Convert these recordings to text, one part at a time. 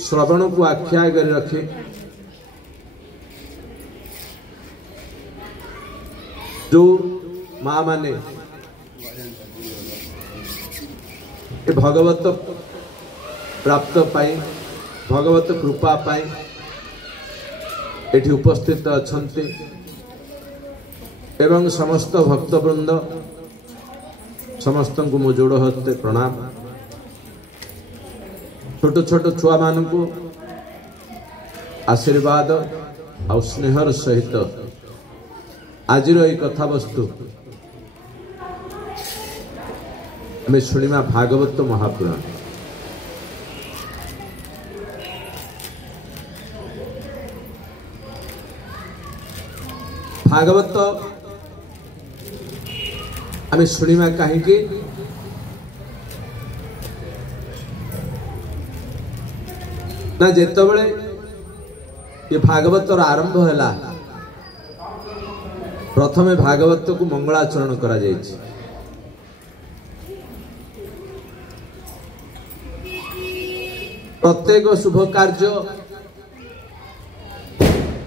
श्रवण को आख्या कर रखे जो माँ माने भगवत प्राप्त पाई भगवत कृपा पाई एठी उपस्थित अछंती एवं समस्त भक्तवृंद समस्त को मो जोड़ हस्ते प्रणाम। छोट छोट छुआ मान को आशीर्वाद आ स्नेहर सहित आज कथा वस्तु आम शुणिमा भागवत महापुराण। भागवत आम शुणिमा कहीं ना जेतबेले ये भागवत आरंभ है प्रथमे भागवत को मंगलाचरण करा जायछि। प्रत्येक शुभ कार्य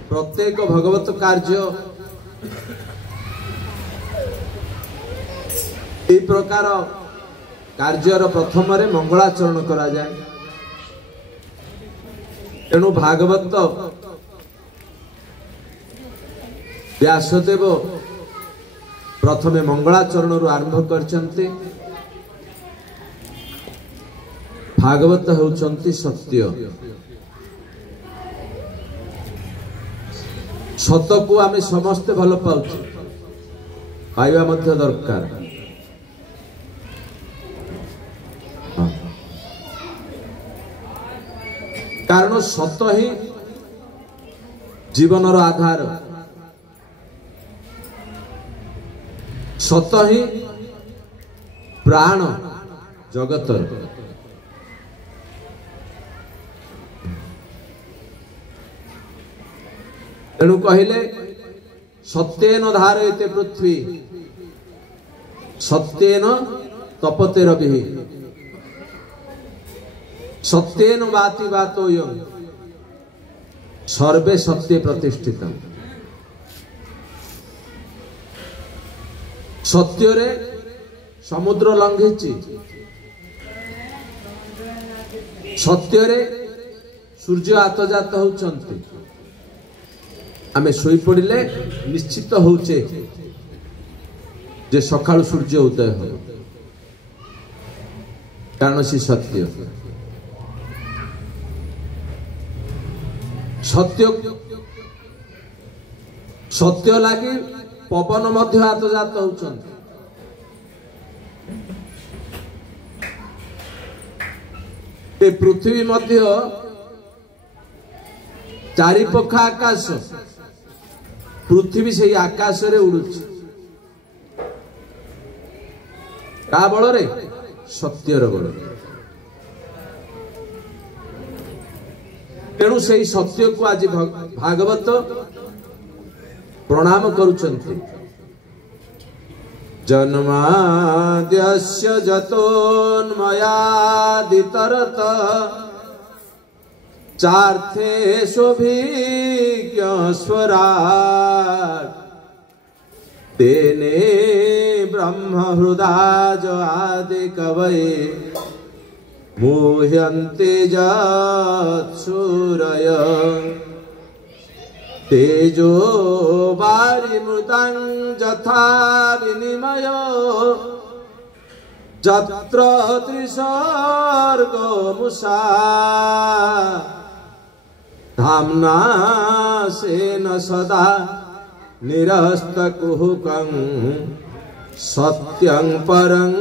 प्रत्येक भगवत कार्य ए प्रकार कार्यर प्रथम मंगलाचरण करा जाए। तेणु भागवत व्यासदेव प्रथमे मंगलाचरण आरंभ करचंती। भागवत होउचंती सत्य सत को आमे समस्ते भल पाउछु पाइबा मध्य दरकार। कारण सत ही जीवनर आधार सत ही प्राण जगत। तेणु कहले सत्येन धारयते पृथ्वी सत्येन तपते रविः सत्येन वाति वातोयं सर्वे सत्ये प्रतिष्ठितम्। सत्य समुद्र लंघिची सत्य सूर्य आतजात होउचंती। आमे सोई पड़िले निश्चित होउचे जे सकाळ सूर्य उदय हो कारण सी सत्य सत्य सत्य लगी पवन मध्य आतजात होउचंती। ए पृथ्वी मध्य चारिपखा आकाश पृथ्वी से आकाश रे उड़ुची का बल रे सत्यर बल। तेणु से सत्य को आज भागवत प्रणाम करुचंती। जन्माद्यस्य जतोन्मयादितरत चार्थेष्वभिज्ञस्वराट् तेने ब्रह्म हृदाज आदि कवये मुह्यन्ते जत्सूरय तेजो वारिमृतं यथा विनिमयो जत्र त्रिसर्गो मुषा धाम्ना सेन सदा निरस्तकुहकं सत्यं परं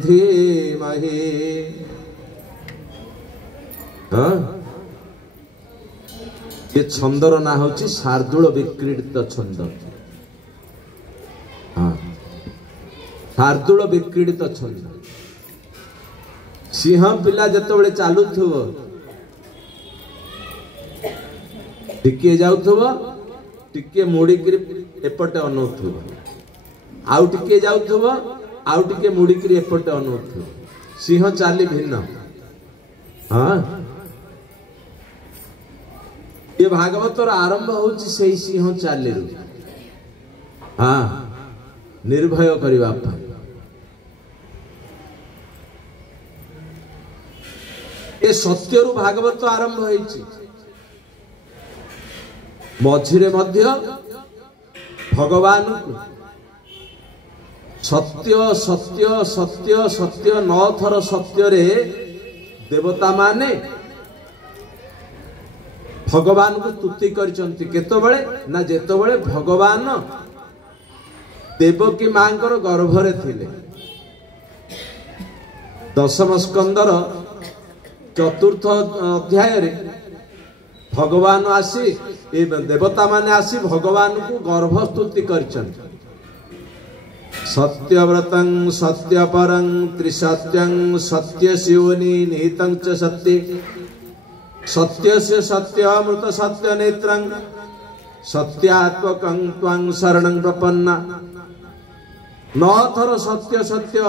धीमहि। ये छंदर ना होची शार्दूल विक्रीडित छंद। शार्दूल विक्रीडित छंद। सिंह पिला जतबेले चालुथुव टिके जाउथुव टिके मोड़िकी एपटे अनौथुव आउ टिके जाउथुव आउ टिके मोड़िकी एपटे अनौथुव सिंह चाली भिन्न। हाँ ये भागवतर आरंभ होची सेही सिंह चाली हाँ निर्भय करबा ए सत्य रु भागवत आरंभ होईची मझिरे मध्य भगवान सत्य सत्य सत्य सत्य 9 थर सत्य रे देवता माने भगवान को स्तुति करचंती केतबेले ना जेतबेले भगवान देवकी मांकर गर्भरे थिले दशम स्कंदर चतुर्थ अध्याय रे भगवान आसी देवता माने आसी भगवान को गर्भ स्तुति करचंती सत्यव्रतं सत्यपरं त्रिसत्यं सत्यशिवनि निहितं च सत्ये सत्यस्य सत्यामृत सत्य नेत्रं सत्यात्मकं त्वं शरणं प्रपन्ना 9 थर सत्य सत्य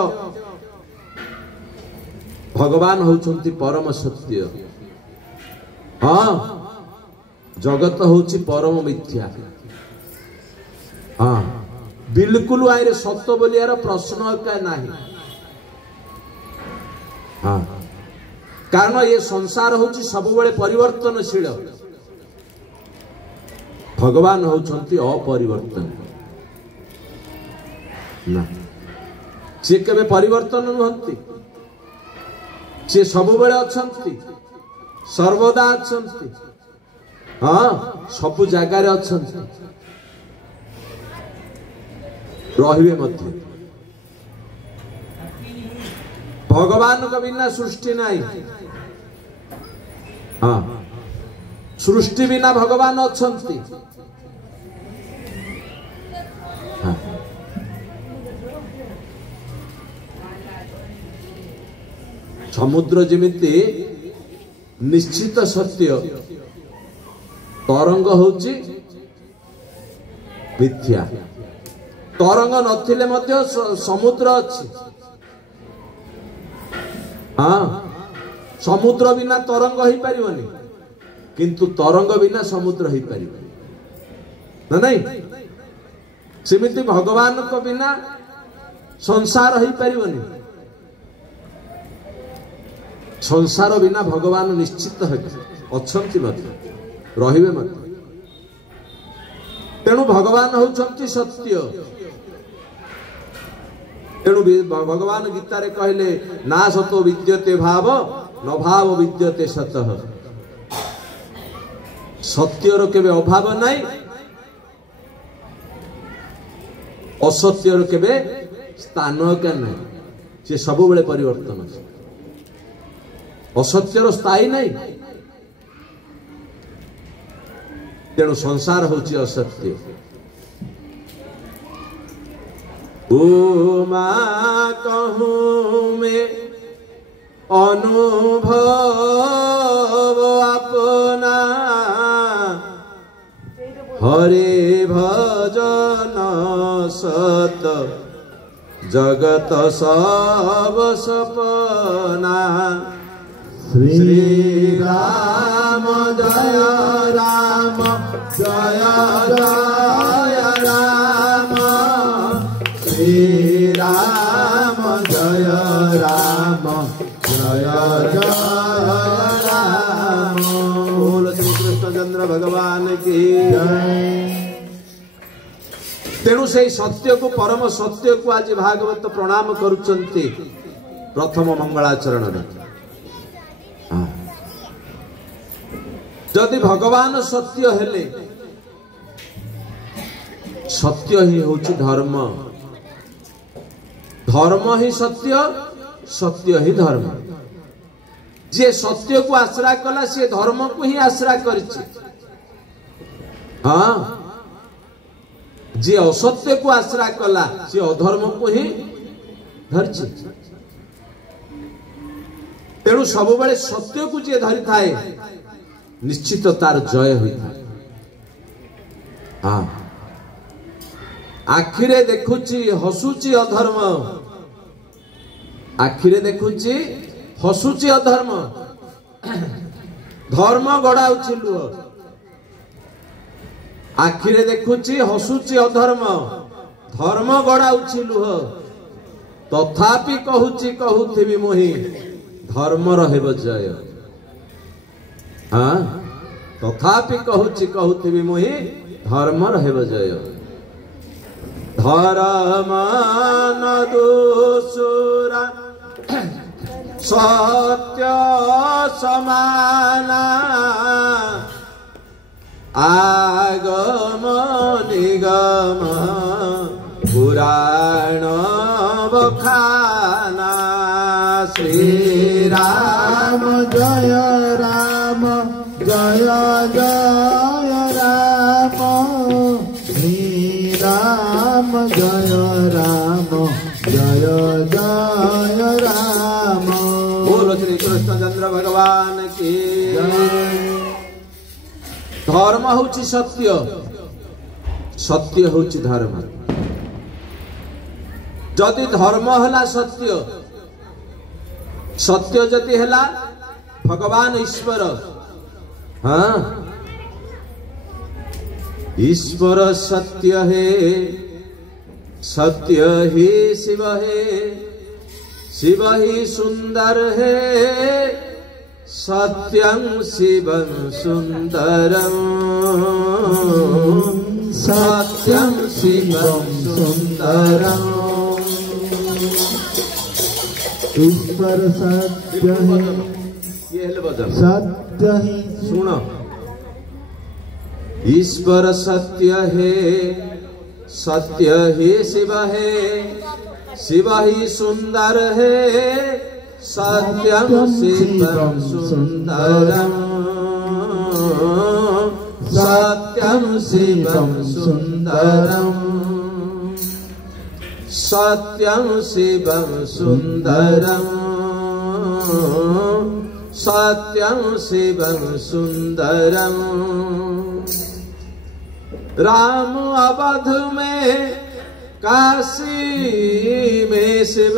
भगवान होचंती परम सत्य हाँ जगत होची परम मिथ्या हाँ बिल्कुल आइरे सत्य बोलियार प्रश्न का नहीं हाँ कारण ये संसार होची सब बेले परिवर्तनशील भगवान होचंती अपरिवर्तन ना से केबे परिवर्तन नहंती से सब बेले अछंती सर्वदा अछंती हाँ सब जगह रे अछंती रहिबे मध्य भगवान का बिना सृष्टि नहीं हाँ सृष्टि बिना भगवान अछंती हाँ समुद्र जेमिति निश्चित सत्य तरंग होची मिथ्या तरंग नथिले मध्य समुद्र अछि हाँ समुद्र बिना तरंग ही परिवनी किंतु तरंग बिना समुद्र ही परिवनी ना नहीं सेमिति भगवान को बिना संसार ही परिवनी संसार बिना भगवान निश्चित है अछंती मध्य रहिबे मध्य तेणु भगवान होचंती सत्य तेणु भगवान गीता रे कहले ना सतो विद्यते भाव न भाव विद्यते सतः सत्यर केबे अभाव नहीं असत्यर केबे स्थान का नहीं से सब बेले परिवर्तन है असत्यर स्थायी नहीं तेणु संसार होची असत्य उमा कहूँ में अनुभव अपना हरे भजन सत जगत सब सपना श्री राम जय राम जय जय राम श्री राम जय राम जय जय राम बोल श्री कृष्णचंद्र भगवान की जय। तेणु से सत्य को परम सत्य को आज भागवत प्रणाम करुचंती प्रथम मंगलाचरण जदि भगवान सत्य हेले सत्य ही होची धर्म धर्म ही सत्य सत्य ही धर्म जे सत्य को आश्रय कला से धर्म को ही आश्रय करछि हाँ जे असत्य को आश्रय कला से अधर्म को ही धरछि तेणु सब बेले सत्य को जे धरि थाए निश्चित तार जय होता हाँ आखिरे देखुची हसुची अधर्म आखिरे देखुची हसुची अधर्म धर्म गड़ाउची लुह आखिरे देखुची हसुची अधर्म धर्म गड़ाऊची लुह तथापि कहूची कहूथिबी मोहि धर्म रहिब जय। हाँ तथापि कहूची कहूथिबी मोहि धर्म रहिब जय। धर्म न दूसरा सत्य समाना आगम निगम पुराण बखाना। श्री राम जय राम जय जय राम श्री राम जय राम जय जय राम। बोलो श्री कृष्णचंद्र भगवान की धर्म होची सत्य सत्य होची धर्म। जदि धर्म हला सत्य सत्य जदि हला भगवान ईश्वर। हाँ ईश्वर सत्य है सत्य ही शिव है शिव ही सुंदर है सत्यं शिवं सुंदरं सत्यं शिवं सुंदरं। ईश्वर सत्य है सत्य ही सुनो ईश्वर सत्य है सत्य ही शिव है शिव ही सुंदर है सत्यं शिवं सुंदरं सत्यं शिवं सुंदरं सत्यं शिवं सुंदरं सत्यं शिवं सुंदरं। राम अवध में काशी में शिव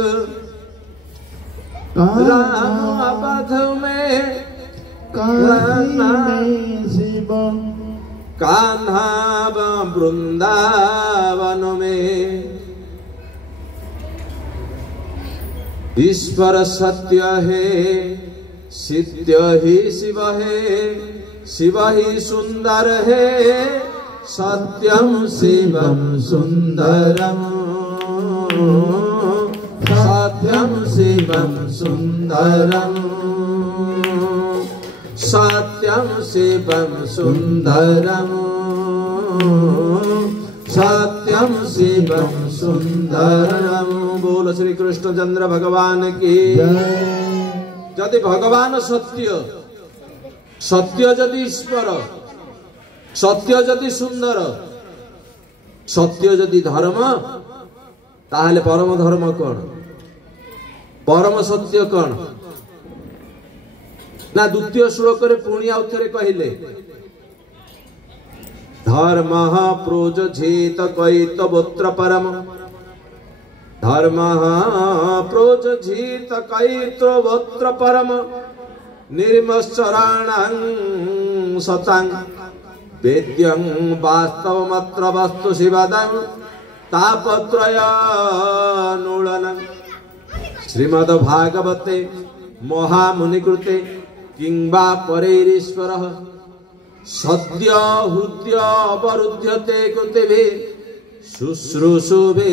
राम अवध में शिव कान्हा वृंदावन में। ईश्वर सत्य है सत्य ही शिव है शिव ही सुंदर है सत्यं शिवं सुंदरं सत्यं शिवं सुंदरं सत्यं शिवं सुंदरं सत्यं शिवं सुंदरं। बोलो श्री कृष्णचंद्र भगवान की यदि भगवान सत्य सत्य यदि ईश्वर सत्य यदि सुंदर सत्य यदि धर्म ताहले परम धर्म कौन परम सत्य कौन ना द्वितीय श्लोक रे पुणी आउ थरे कहिले धर्म प्रोजझेत कैतवोत्र परम धर्म प्रोजझेत कैतवोत्र परम निर्मश्चराणां सतां वेद्यं वास्तवमत्र वस्तु शिवदं तापत्रयानुळनं। श्रीमद् भागवते महामुनिकृते किंवा परैरीश्वरः सद्य हृदय अवरुध्यते कृतिभि शुश्रूषुभि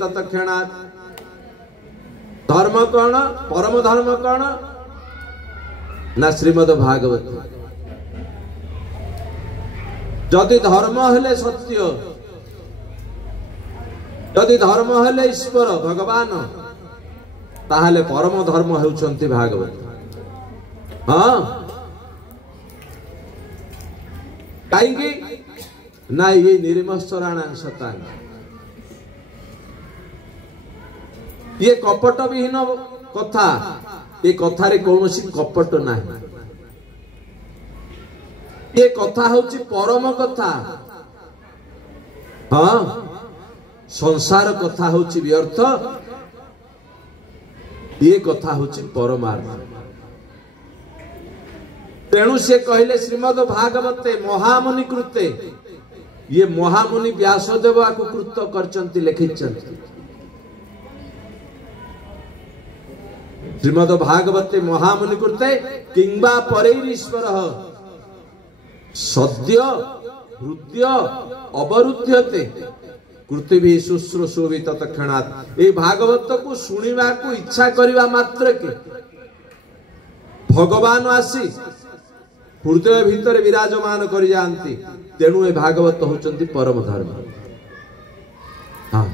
तत्क्षणात्। धर्म कौन परम धर्म कौन ना श्रीमद् भागवत। जदि धर्म हेले सत्य जदि धर्म हेले ईश्वर भगवान ताहले परम धर्म हेउचंती भागवत। हाँ कहीं ना ये निर्मश्चराणां सतां ये कपट विहीन कथा ये कथारे कौनसी कपट नहीं ये कथा होची परम कथा। हाँ संसार कथा होची व्यर्थ ये कथा होची परमार्थ। तेणु से कहले श्रीमद् भागवते महामुनि कृते ये महामुनि व्यासदेव आकु कृत करचंती लिखिचंती। श्रीमद भागवते महामुनि कृते किंबा परैरीश्वर सद्य हृदय अवरुध्यते पृथ्वी शुश्रूषुवि तत्क्षणात्। ए भागवत को सुनिबा को इच्छा करिबा मात्र के भगवान आसी हृदय भितर विराजमान कर जाती। तेणु ए भागवत होचंती परम धर्म। हाँ,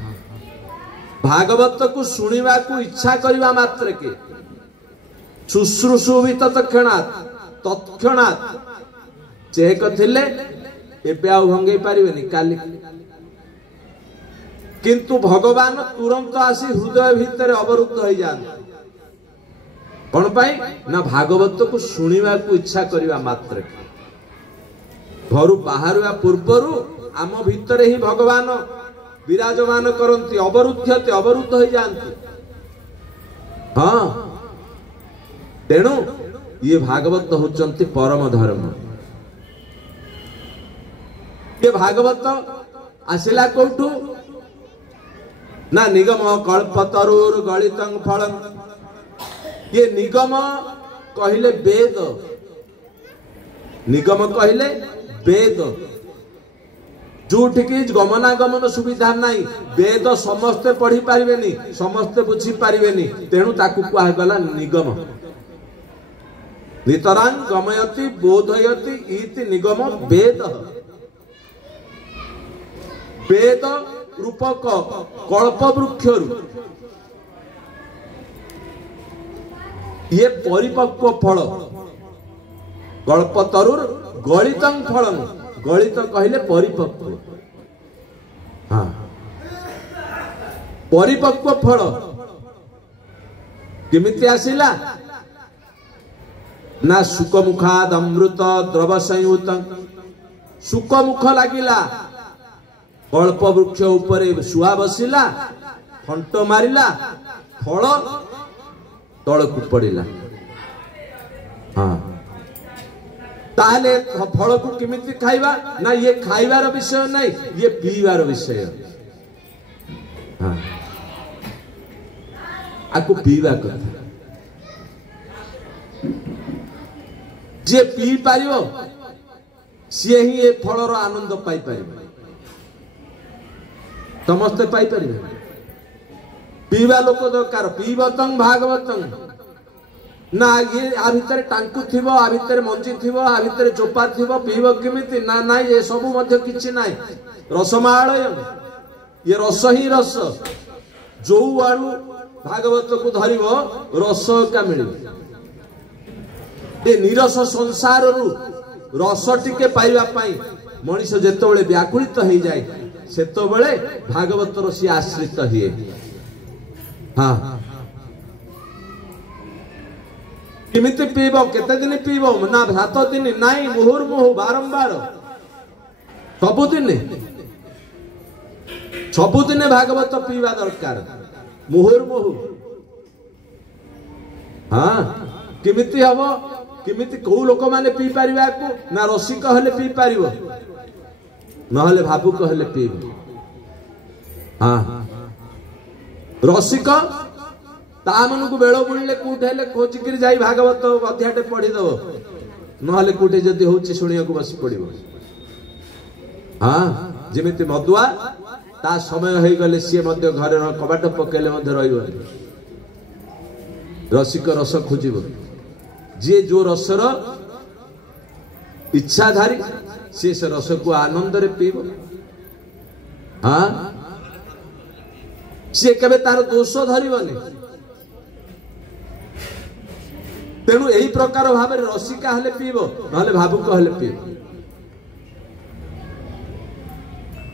भागवत को सुनिबा को इच्छा करिबा मात्र के शुश्रूषुवि तत्क्षणात् तत्क्षणात् चेक थिले एबे आ भंगई पारिबेनी काली, किंतु भगवान तुरंत आसी हृदय भितर अवरुद्ध हो जाते। कौन पाई ना भागवत को सुनिबा को इच्छा करिबा मात्र घर बाहर पूर्वर आम भितर ही भगवान विराजमान करती, अवरुद्धते अवरुद्ध हो जाती। हाँ, तेणु ये भागवत होचंती परम धर्म। ये भागवत आसिला कोठू ना निगम कल्पतरुर गलितं फलम। ये निगम कहले वेद, निगम कहले वेद जोठिकी गमनागमन सुविधा नहीं, वेद समस्ते पढ़ी पारिबेनी, समस्ते बुझी पारिबेनी, तेणु ताकू कुआ गला निगम। नितरां गमयति बोधयति इति निगम वेद। वेद रूपक कल्प वृक्ष ये परिपक्व फल, कल्पतरुर गलितं फलम। गलित कहले परिपक्व। हाँ, परिपक्व फल किमिति आसिला ना सुखमुखाद अमृत द्रव संयुत। सुखमुख लागिला, कल्प वृक्ष उपरे शुआ बसिला, फंट मारिला, फल तलकू पड़िला। हाँ, ताहले फल को किमिति खाइबा ना ये खाइबार विषय नहीं, ये पीबार विषय। हाँ, आकु पीबा कथा। जे पी पारिबो सी ही ये फलर आनंद पाई पारिबो। समस्ते पाई पारिबे। पीवा लोक दरकार, पीबतं भागवतं। ना ये आ भितर टांकु थिबो, आ भितर मंजी थिबो, आ भितर चोपा थिबो, पीबो किमिति ना ना ये सब मध्य किछि नाय। रसमालयम, ये रस ही रस। जो आड़ू भागवत को धरिबो रस का मिलिबो। ये निरस संसार रु रस टिके पाइबा पाई मनीष जेतबेले व्याकुलित हो जाए सेतबेले भागवत रसी आश्रित हिए। हाँ, किमिति पीबो, केते दिन पीबो ना 7 दिन नाई, मुहुर्मुहु बारंबार सबुदिने भागवत पीवा दरकार, मुहुर्मुहु। हाँ, किमिति हबो, किमिति को लोक माने पी पारिबा को ना रसिक हले पी पारिबो, नहले भावुक हले पीबो। हाँ, रसिक ता मन को बेलो बुलले कोठेले खोजिकिर जाई भागवत अध्यायटे पढ़ी दबो, नहले कोठे जदी होची सुनिया को बस पड़िबो। हाँ, जेमिति मदुआ ता समय होई गले सी मध्य घरे कबाट पकेले मध्य रहिबो। रसिक रस खोजिबो, जे जो रसर इच्छाधारी से रस को आनंद रे पीबो। हाँ, सी केबे तार दोष धरिबनी। तेणु यही प्रकार भाव रसिका हले पीबो, नहले भावुक हले पीबो।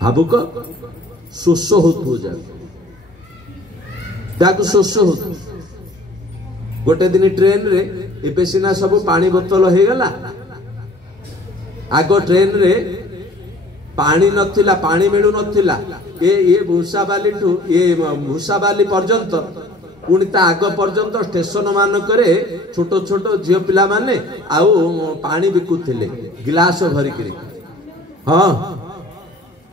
भावुक शोष हो जाए, ताकू शोष हो। गोटे दिन ट्रेन रे एबे सिना सब पानी बोतल हो गला, आगो ट्रेन रे पानी नथिला, पानी मिलु नथिला। ये भूसाबाली पर्यंत पुणी ता आग पर्यंत स्टेशन मानक छोट छोट झील पिला माने आउ पानी बिकुथिले गिलास भरिक। हाँ,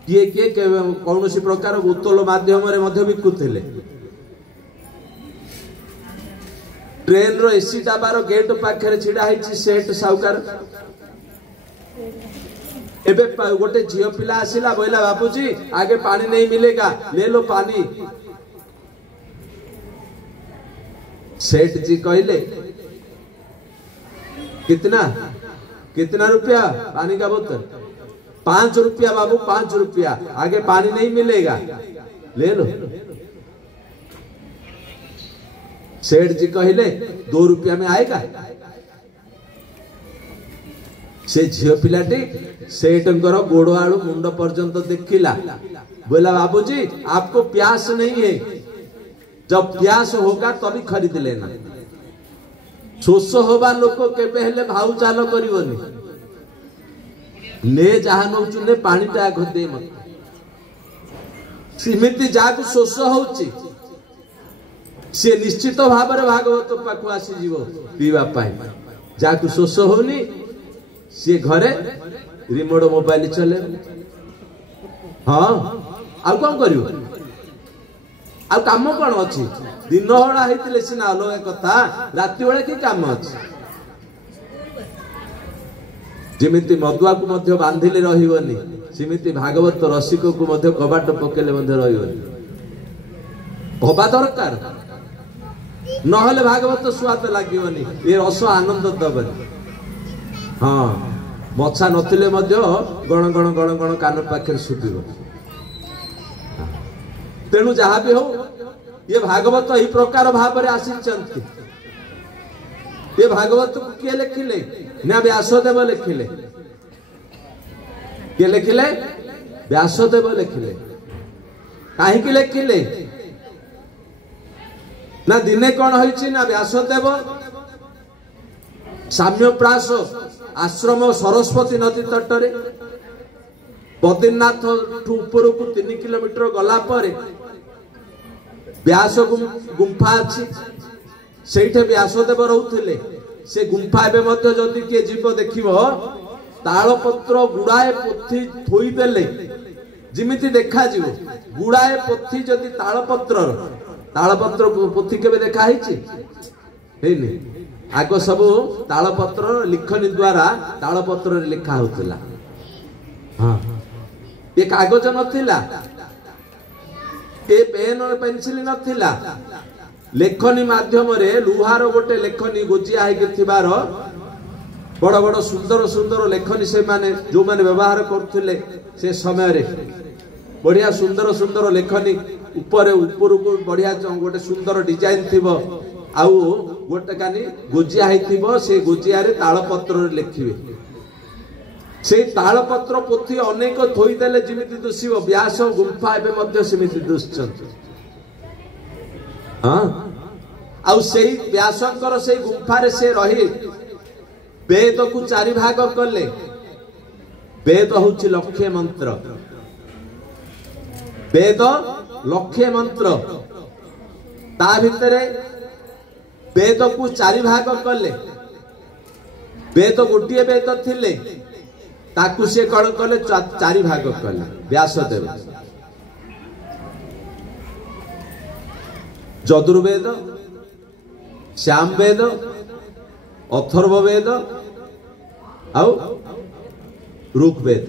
किए किए कौन सी प्रकार बोतल माध्यम बिकुले ट्रेन रो एसी डाबार गेट पाखे छिड़ा सेठ साउकार एबे गोटे झील पिला आसिला बोला बाबूजी आगे पानी नहीं मिलेगा ले लो पानी। सेठ जी कहले कितना कितना रुपया पानी का बोतल 5 रुपया बाबू 5 रुपया आगे पानी नहीं मिलेगा ले लो। सेठ जी कहले 2 रुपया में आएगा। से झील पिलाटी सेठंकर गोड़ आड़ू मुंड पर्यंत देखिला बोला बाबूजी आपको प्यास नहीं है जब प्यास होगा तभी खरीद लेना। शोष होबा लोक केबे हेले भाऊ चाल करिवनी ने जहा नौचु ने पानी टा घदे मत सिमिति जाकु शोष होउची से निश्चित भाव में भागवत पाखु आसी जीव पीवा पाई जाकु शोष होनी सी घरे रिमोट मोबाइल चले हाँ आ कौन करियो आ काम कौन अच्छी दिन हड़ा होते सीना अलग कथा राति बेले कि काम अच्छी जमीती मदुआ को मध्य बांधिले रहिबनी सेमिति भागवत रसिक को मध्य कबाट पकेले मध्य रहिबनी हवा दरकार नहले भागवत स्वाद लागिबनी ये रस आनंद दबनी। हाँ मछा नथिले मध्य गण गण गण गण कान पाखे शुभिब तेणु जहाँ भी हो ये भागवत यही प्रकार भाव में आसिचंती। ये भागवत को किए लिखिले ना व्यासदेव लिखिले किए लिखिले व्यासदेव लिखिले कहीं लिखिले ना दिने कौन होइछि ना व्यासदेव साम्यप्रास आश्रम सरस्वती नदी तटरे बद्रीनाथ ऊपर को 3 किलोमीटर गला पर व्यास गुंफा अच्छी से व्यासदेव रोते से गुंफा एवं जदि किए जीव देख तालपत्र गुड़ाए पोथी थोईदेले जिमिति देखा गुड़ाए पोथी जदि तालपत्र पोथी के देखा आग सब तालपत्र लिखनी द्वारा तालपत्र लिखा होता। हाँ ये कागज नथिला ए पेन और पेंसिल नथिला लेखनी माध्यम रे लुहार गोटे लेखनी गोजिया होइथिबार बड़ बड़ सुंदर सुंदर लेखनी से माने जो माने व्यवहार करथिले से समय रे बढ़िया सुंदर सुंदर लेखनी ऊपर ऊपर को बढ़िया गोटे सुंदर डिजाइन थिबो आउ गोटे कानी गोजिया होइथिबो से गोजिया रे तालपत्र रे लिखिबे से तालपत्र पोथी अनेक थोईदेले जिमिति दुसिब व्यास गुंफा एबे मध्य सेमिति दुसचंत। हाँ आउ सेही व्यासंकर से गुंफा रे से रही वेद को 4 भाग कले वेद होछि लक्ष्य मंत्र वेद लक्ष्य मंत्र ता भितरे वेद को 4 भाग कले वेद गोटे वेद थिले ताकू से कौन कले 4 भाग कले व्यासदेव यजुर्वेद श्यामवेद अथर्ववेद आउ ऋग्वेद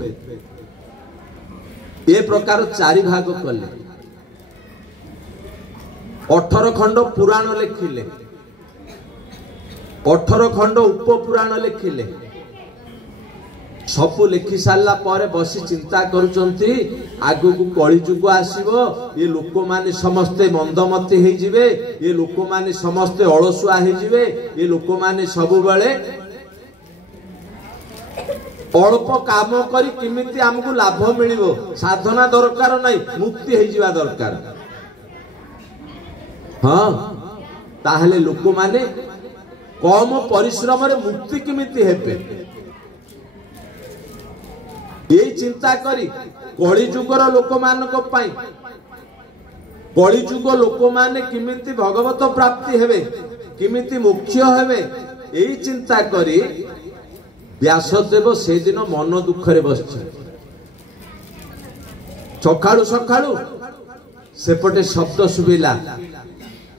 ये प्रकार 4 भाग कले 18 खंड पुराण लिखिले 18 खंड उप पुराण लिखिले सब लिखि सारा पर बसी चिंता करुचंती आगु को कली जुग आसीबो ये लोक माने समस्ते मंदमती हे जिवे ये लोक माने समस्ते अलसुआ हे जिवे ये लोक माने सब बेले अल्प काम करी किमिति हमकु लाभ मिलिबो साधना दरकार नहीं मुक्ति हे जिवा दरकार। हाँ ताहले लोक माने कम परिश्रम रे मुक्ति किमिति हेबे ये चिंता करी कली जुगर लोक मानक पाई कली जुग लोक माने किमिति भगवत प्राप्ति हेबे किमिति मोक्ष हेबे यही चिंता करी व्यासदेव से दिन मन दुख रे बस सकाळू सकाळू सेपटे शब्द शुभिला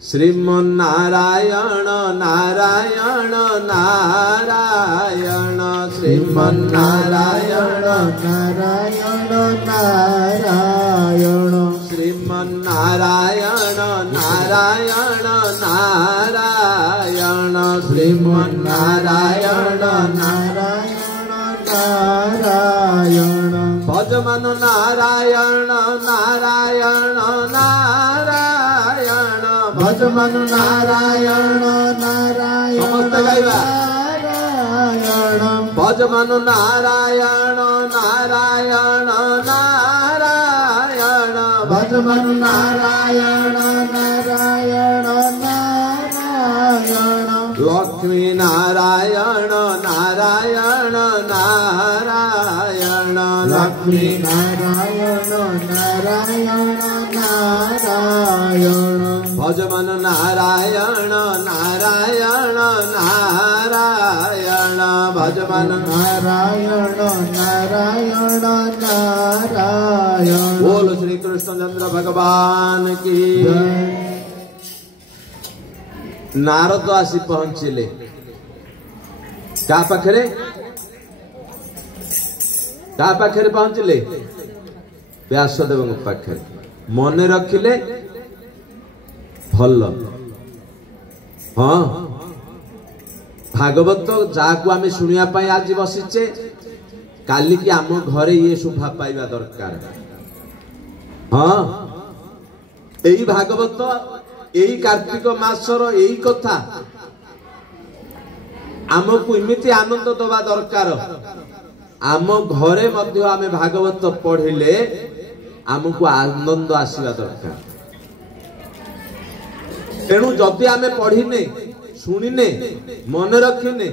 श्रीमन्नारायण नारायण नारायण श्रीमन्नारायण नारायण नारायण श्रीमन्नारायण नारायण नारायण श्रीमन्नारायण नारायण नारायण भजमन नारायण नारायण नारायण भजमन नारायण नारायण नारायण भजमन नारायण नारायण नारायण भजमन नारायण नारायण नारायण लक्ष्मी नारायण नारायण नारायण लक्ष्मी नारायण नारायण नारायण भजमन नारायण नारायण नारायण भजमन नारायण नारायण नारायण बोल श्री कृष्णचंद्र भगवान की नारद आसी पहुंचिले का पाखरे पहुंचिले व्यासदेव पाखरे मने रखिले भल हाँ भागवत जाकू आम शुणिया आज बसीचे काली की आम घरे ये शोभा पाइबा दरकार हाँ यही भागवत यही कार्तिक मासर यही कथा आमको इमिति आनंद दबा दरकार आम घरे मध्य आमे भागवत पढ़िले आमको आनंद आसीबा दरकार तेणु जदि आमे पढ़िने शुणिने मन रखिने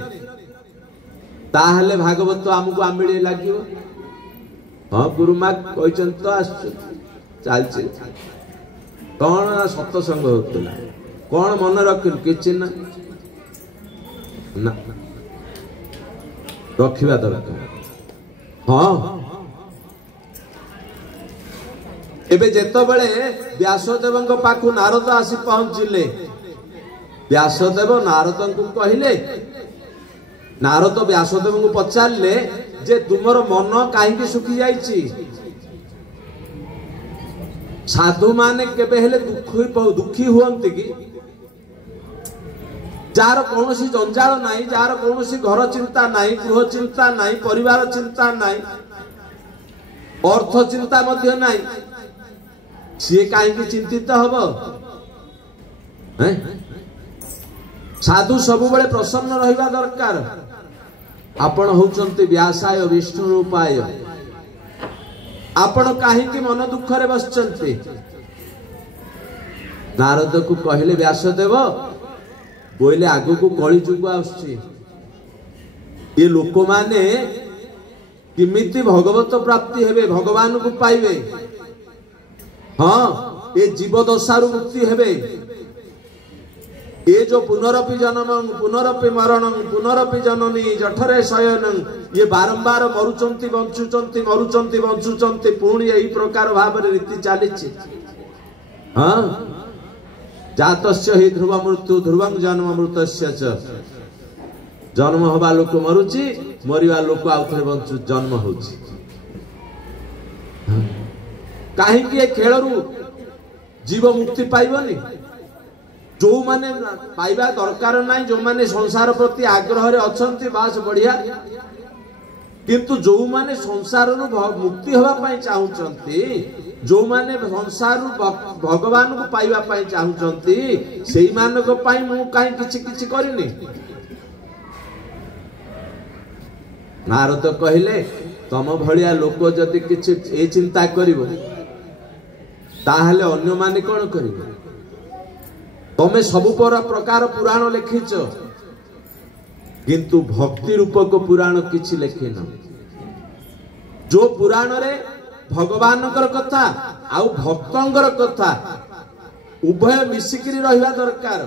ताहले भागवत आमको आमिले लागियो हाँ गुरुमा कहछन तो चलछि कौन सत्संग होतला कौन मन रखिल किछि ना रखिबा दरकार हाँ एबे जेतबेले व्यासदेव पाखु नारद आसी पहुंचिले व्यासदेव नारद को कहले नारद व्यासदेव को पचारले जे तुमर मन काहे सुखी जाइछि साधु माने केबे हेले दुखी हुअंती कि जार कौनसी जंजाल नहीं जार कौनसी घर चिंता नहीं गृह चिंता नहीं परिवार चिंता नहीं अर्थ चिंता मध्य नहीं सी कहीं चिंतित हम साधु सब बड़े प्रसन्न रहिबा दरकार आपण होचंती व्यासाय विष्णु रूपाय आपण कहीं मन दुख रे बसचंती नारद को कहले व्यासदेव बोले आगु को कली जुग आसुची ये लोक माने किमिति भगवत प्राप्ति हेबे भगवान को पाइबे हाँ ये जीव दशारु मुक्ति हेबे ये जो पुनरपि जन्मं पुनरपि मरणं पुनरपि जननी जठरे शयनं ये बारंबार मरुचंती बंचुचंती पुणी यही प्रकार भाव रीति चली हाँ जातस्य हि ध्रुव मृत्यु ध्रुवं जन्म मृतस्य च जन्म हवा लोक मरुची मरिवा लोक आउथरे बंचु जन्म होची कहीं खेल जीव मुक्ति पाइबनी जो माने पाइबा दरकार नहीं जो माने संसार प्रति आग्रह रे अछंती बास बढ़िया किंतु जो माने संसार मुक्ति हवा पाई चाहूचंती जो माने संसार भगवान को पाइबा पाई चाहूचंती सेई मानक पाई मु काई किछि करिनी नारद कहले तम भलिया लोक जदि किछि ए चिंता करिवो ताहले अन्य माने कोन करिवो तमे सबु प्रकार पुराण लिखिच किंतु भक्ति रूपक पुराण किछि लिखिन जो पुराण रे भगवान कथा आउ भक्तंगर कथा उभय मिसिकिरी रहिबा दरकार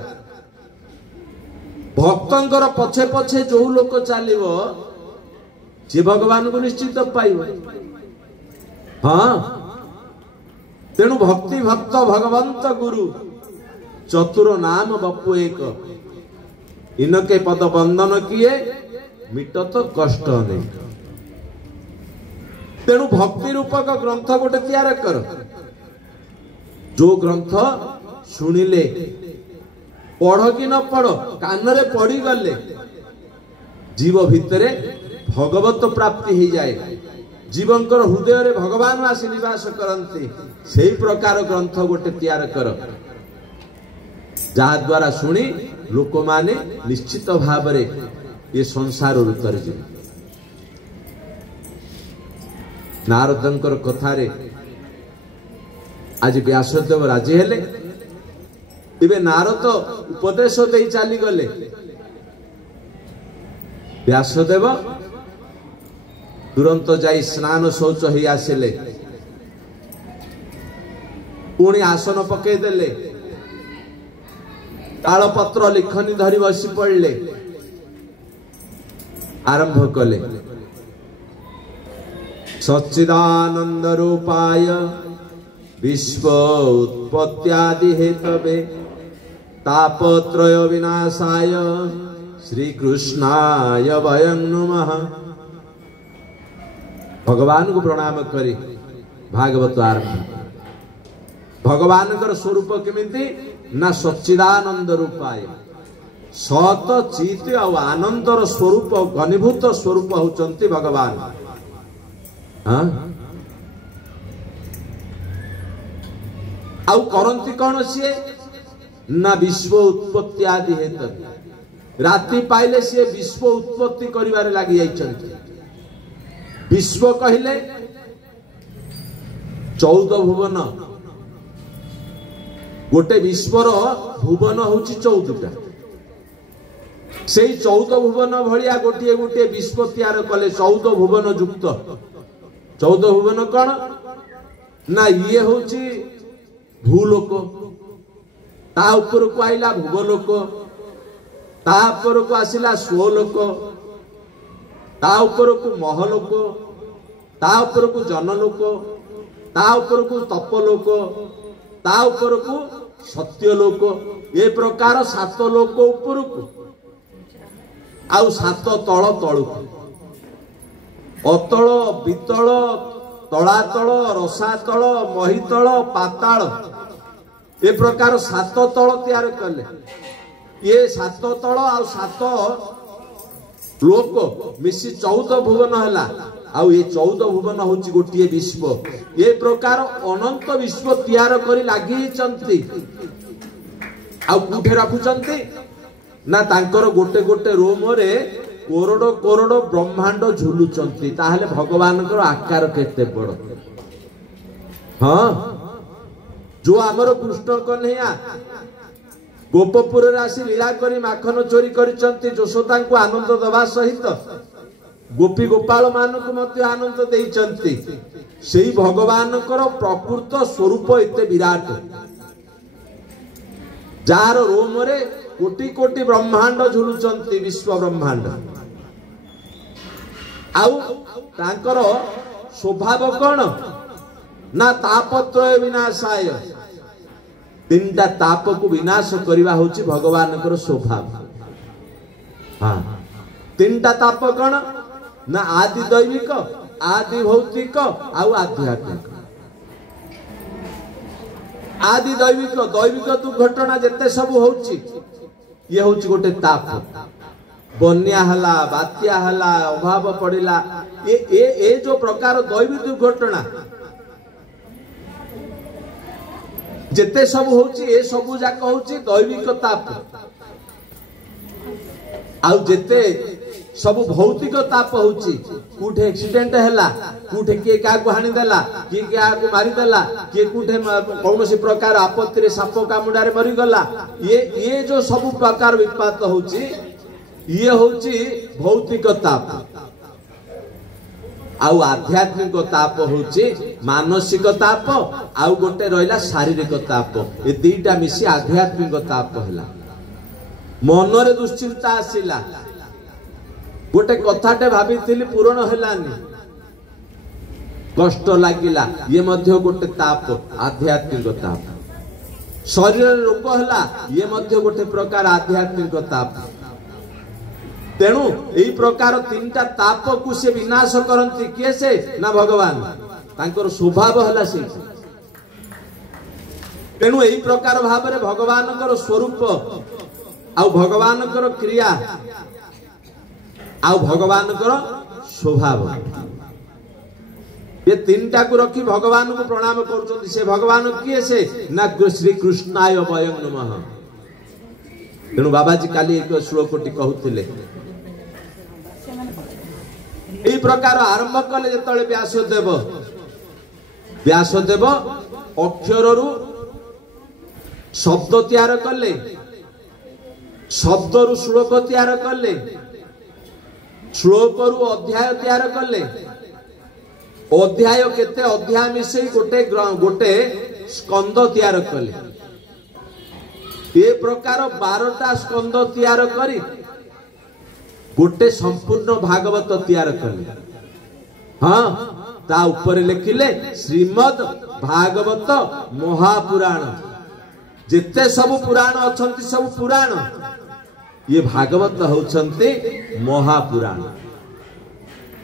भक्तंगर पछे पछे जो लोक चलिबो से भगवान को निश्चित पाइबो हाँ तेणु भक्ति भक्त भगवंत गुरु चतुर नाम बपु एक इनके पद बंदन किए मिट तो कष्ट नहीं। तेणु भक्ति रूपक ग्रंथ गोटे तैयार कर जो ग्रंथ शुणिले पढ़ कि न पढ़ कान पड़ी गले जीव भितरे भगवत प्राप्ति हो जाए जीवंकर हृदय रे भगवान आसी निवास करते से प्रकार ग्रंथ गोटे तैयार कर जहा द्वारा शुणी लोक माने निश्चित भाव ये संसार उतर जी नारदंकर कथारे आज व्यासदेव राजी हेले तेरे नारद उपदेश दे चली गले व्यासदेव तुरंत जाई स्नान शौच ही आसिले पुणी आसन पकई देले तालपत्र लिखनी धरी बसी पड़े आरंभ कले सच्चिदानंद रूपाय विश्व उत्पत्त्यादि हेतवे तापत्रय विनाशाय श्री कृष्णाय वयं नमः। भगवान को प्रणाम करी भागवत आरंभ। भगवान स्वरूप केमिति ना सच्चिदानंद रूपाय सत चित और आनंदर स्वरूप घनीभूत स्वरूप होचंती भगवान। हाँ आउ करंती कौन सी ना विश्व उत्पत्ति आदि हेतु राति पाइले सी विश्व उत्पत्ति करिवारे लागि जाइछन्ति। विश्व कहले 14 भुवन गोटे विश्वर भुवन होची 14टा से 14 भुवन भलिया गोटे गोटे विश्व तैयार कले 14 भुवन युक्त 14 भुवन कौन ना ये होची भूलोक ता ऊपर को आइला भूवलोक ता ऊपर को आसिला स्वलोक ता ऊपर को महलोक ता ऊपर को जनलोक ता ऊपर को तपलोक ता ऊपर को सत्यलोक ये प्रकार 7 लोक ऊपर को आउ 7 तल तलु अतल वितल तलातल रसातल महितल पाताल ए प्रकार 7 तल तैयार कले। ये 7 तल आ 7 लोक मिसी 14 भुवन हला आउ ये 14 भुवन होची गोटिए विश्व ये प्रकार अनंत विश्व तैयार करी लागि चंती आउ कुठे रखुचंती ना तांकर गोटे गोटे रोम रे करोड़ करोड़ ब्रह्मांड झुलुचंती ताहले भगवान को आकार केते बड़। हाँ जो आमर कृष्ण कन्हैया गोपपुर रे आसी लीला करी माखन चोरी करिचंती यशोदा को आनंद दवा सहित गोपी गोपाल मान को मध्य आनंद देइचंती सेही भगवान को प्रकृत स्वरूप एते विराट जार रोम रे कोटि कोटि ब्रह्मांड झुलुचंती विश्व ब्रह्मांड आउ तांकर स्वभाव कौन ना तापत्रय विनाशाय 3टा ताप को विनाश करवा होची भगवान को स्वभाव। हाँ 3टा ताप कौन ना आदि दैविक आदि भौतिक आउ आध्यात्मिक। आदि दैविक दैविक दुर्घटना जेते सब होची ये होची गोटे ताप बन्या हला बात्या हला अभाव पड़िला ए जो प्रकार दैविक दुर्घटना जेते सब होची ए सब जाक होची दैविक ताप आउ जेते सब भौतिक ताप होची कुठे एक्सीडेंट हैला कुठे के का को हानि देला के का को मारी देला के कुठे कौनसी प्रकार आपत्ति रे साप कामुडा रे मरी गला ये जो सब प्रकार विपात होची ये होची भौतिक ताप आउ आध्यात्मिक ताप होची मानसिक ताप आउ गोटे रहिला शारीरिक ताप ए दीटा मिसी आध्यात्मिक ताप हैला। मन रे दुश्चिंता आसिला गोटे कथाटे भाभी पूरण हेलानी कष्ट लागिला ये मध्य गोटे ताप आध्यात्मिक ताप शरीर रोग है ये मध्य गोटे प्रकार आध्यात्मिक ताप तेणु यही प्रकार तीनटा ताप को से विनाश करती किए से ना भगवान तांकर स्वभाव है से तेणु यही प्रकार भाव में भगवान स्वरूप आउ भगवान क्रिया आउ भगवान स्वभाव ये तीनटा को रखी भगवान को प्रणाम कर से भगवान किए से ना श्री कृष्णाय वयं नमः तेणु बाबाजी काली एक श्लोक कहते यही प्रकार आरंभ कले जो व्यासदेव अक्षर शब्द तैयार कले शब्द रु श्लोक तैयार कले श्लोक रु अध्याय तैयार कले अध्याय केते अध्याय मिसे गोटे गोटे स्कंद तैयार कले ये प्रकार 12टा स्कंद तैयार करी गोटे संपूर्ण भागवत तैयार कले हाँ ता ऊपर लिखिले श्रीमद भागवत महापुराण जिते सब पुराण अछंती सब पुराण ये भागवत होचंती महापुराण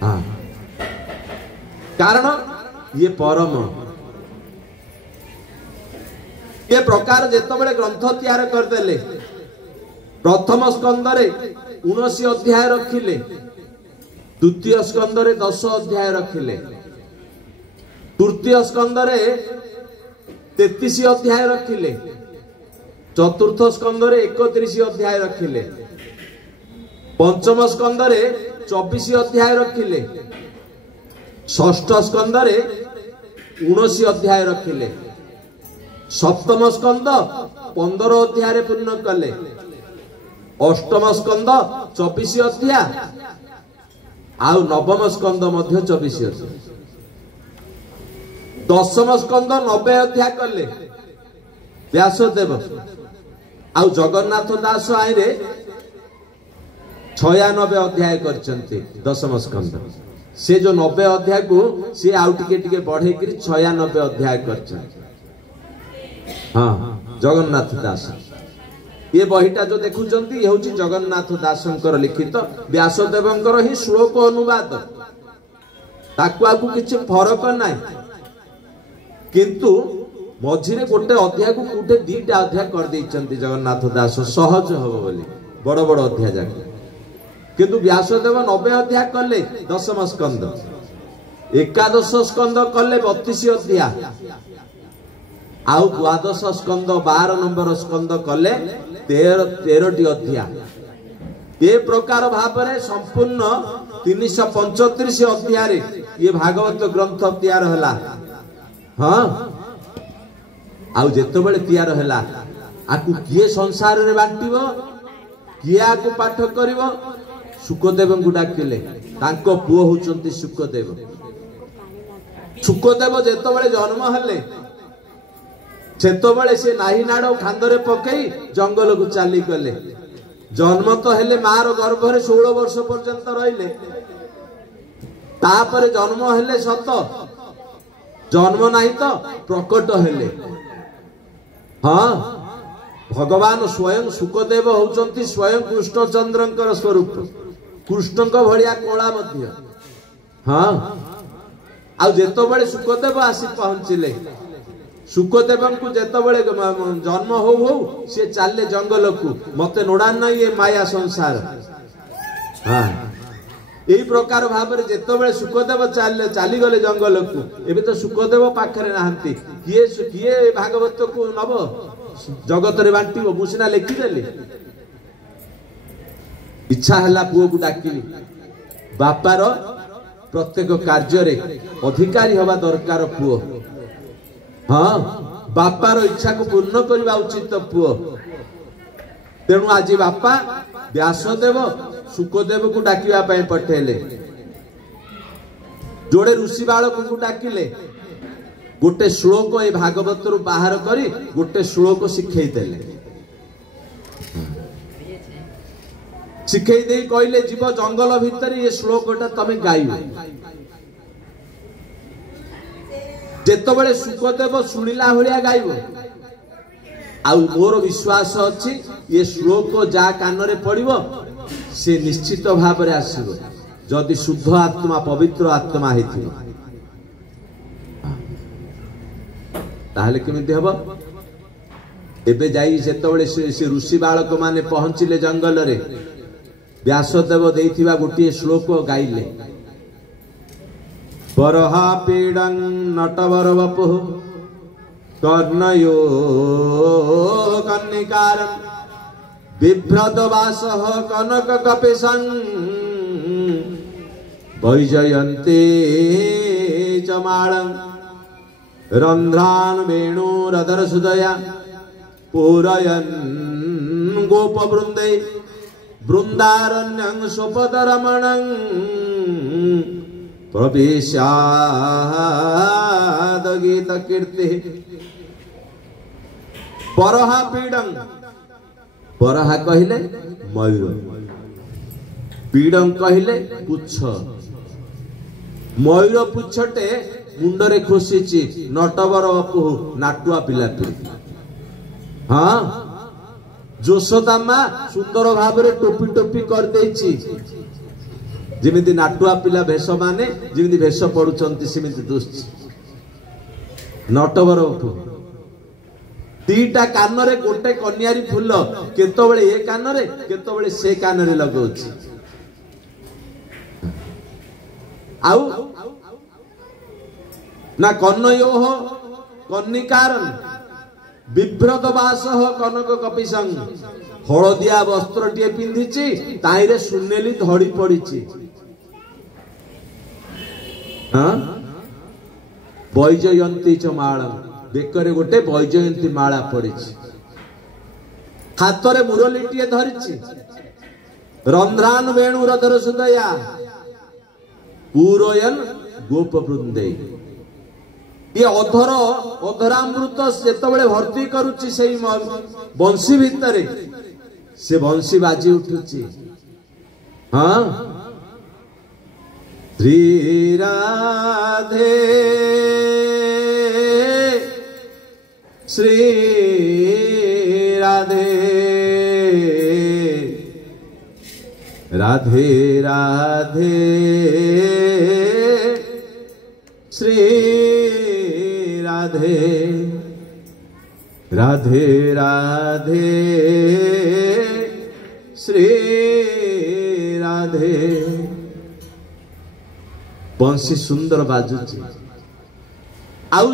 हाँ कारण ये परम ये प्रकार जेतबेले ग्रंथ तैयार करदेले प्रथम स्कंदरे 19 अध्याय रखिले द्वितीय स्कंदरे 10 अध्याय रखिले तृतीय स्कंदरे 33 अध्याय रखिले चतुर्थ स्कंदरे 31 अध्याय रखिले पंचम स्कंदरे 24 अध्याय रखिले षष्ठ स्कंदरे 19 अध्याय रखिले सप्तम स्कंद 15 अध्याय पूर्ण कले अष्टम स्कंद 24 अध्याय आउ नवम स्कंद मध्य 24 अध्याय दशम स्कंद 90 अध्याय कले व्यासदेव आउ जगन्नाथ दास आईरे 96 अध्याय करचंती दशम स्कंद से जो 90 अध्याय को से आउ टिके बढ़े 96 अध्याय करचंती हाँ जगन्नाथ दास ये बहीटा जो देखुचंती ये होची जगन्नाथ दासंकर लिखित व्यासदेवंकर ही श्लोक अनुवाद ताकु आकु किछि फरक नाही किंतु मझिरे गोटे अध्याय को कोटे दीटा अध्याय कर दैचंती जगन्नाथ दास सहज हबो बोली बड़ बड़ अध्याय जाके किंतु व्यासदेव 90 अध्याय कले दशम स्कंद एकादश स्कंद कले 32 अध्याय आउ द्वादश स्कंद 12 नंबर स्कंद कले 13 अध्याय ये प्रकार भाव में संपूर्ण 335 अध्याय ये भागवत ग्रंथ तैयार हला हाँ आउ जेतो बेले तैयार हला आकु किए संसार रे बांटिबो किए आकु पाठ करिवो सुखदेव को डाकिले तांको पुओ होचंती सुखदेव सुखदेव जेतो बेले जन्म हले सेतो बेले से नाही नाडो खांदरे पकई जंगल को चाली गले जन्म तो हेले मार गर्भ रे 16 वर्ष पर्यंत रहिले तापरे जन्म हेले सत जन्म नाही तो प्रकट हेले हाँ भगवान स्वयं सुखदेव होचंती स्वयं कृष्णचंद्रंकर स्वरूप कृष्णक भलिया कोला मध्य हाँ आ जेतो बेले सुखदेव आसी पहुंचिले सुखदेव को जेतो बेले जन्म हो से चाले जंगल को मते नोडान नहीं ये माया संसार हाँ यही प्रकार भाव में जेतो बेले सुखदेव चाली गले जंगल को एबे तो सुखदेव पाखरे नाहंती किए किए भागवत को नब जगत रे बांटिबो मुसिना लेखि देले इच्छा हला पुओ को डाकिली बापार प्रत्येक कार्य रे अधिकारी हवा दरकार पुओ हाँ बापार इच्छा को पूर्ण करवा उचित पुओ तेणु आज बापा व्यासदेव सुखदेव को डाकिवा पय पठेले जोड़े ऋषि बालक को डाकिले गोटे श्लोक ए भागवत रु बाहर करी गोटे श्लोक शिखई देले शिखई दे कहले जीव जंगल भितर ये श्लोकटा तमे गाइबो जेतबेले सुखदेव शुणिला भलिया गाइबो आउ मोर विश्वास अछि ये श्लोक जा कान रे पड़िबो से निश्चित भाव रे आसीबो जदि शुद्ध आत्मा पवित्र आत्मा हेथिबो ताहले केमिति हबो एबे जाई जेतबेले से ऋषि बालक माने पहुंचिले जंगल रे व्यासदेव देइथिबा गोटिए श्लोक गाइले परहा पीडं नटवर वपुः कर्णयो कन्निकार बिभ्रत वासः कनक कपिशं वैजयन्ते च माळं रन्ध्रान् वेणुरधर सुदया पूरयन् गोपवृन्दे वृन्दारण्यं स्वपदरमणं प्रवेशाद गीत कीर्ति परहा पीडं परहा कहले मयूर पीडं कहले पुच्छ मयूर पुच्छटे मुंडरे खोसीची नटवर अपु नाटुआ पिलापी हाँ जोशोदा माँ सुंदर भाव रे टोपी टोपी कर देछि जिमिति नाटुआ पिला भेष माने जिमिति भेष पडुचंती सिमिति दुष्ट नटवर अपु दीटा कान रे गोटे कन्यारी फूल केतबेले ए कान रे केतबेले से कान रे लगौछि आउ ना कन्नयोः कन्निकारं बिभ्रत वासः कनक कपिशं हलदिया वस्त्र टिए पिंधिछि ताइरे सुनेली धड़ी पड़िछि हां वैजयंती च माळं बेकरे गोटे वैजयंती माळा पड़िछि हातरे मुरली टिए धरिछि रंध्रान वेणुरधर सुदया पूरयन गोपवृन्दे ये अधर अधरामृत जेतबेले भर्ती करूची सेई बंशी भितरे से बंशी बाजी उठुची हाँ श्री राधे श्री राधे राधे राधे श्री राधे राधे राधे श्री राधे बंशी सुंदर बाजुची आउ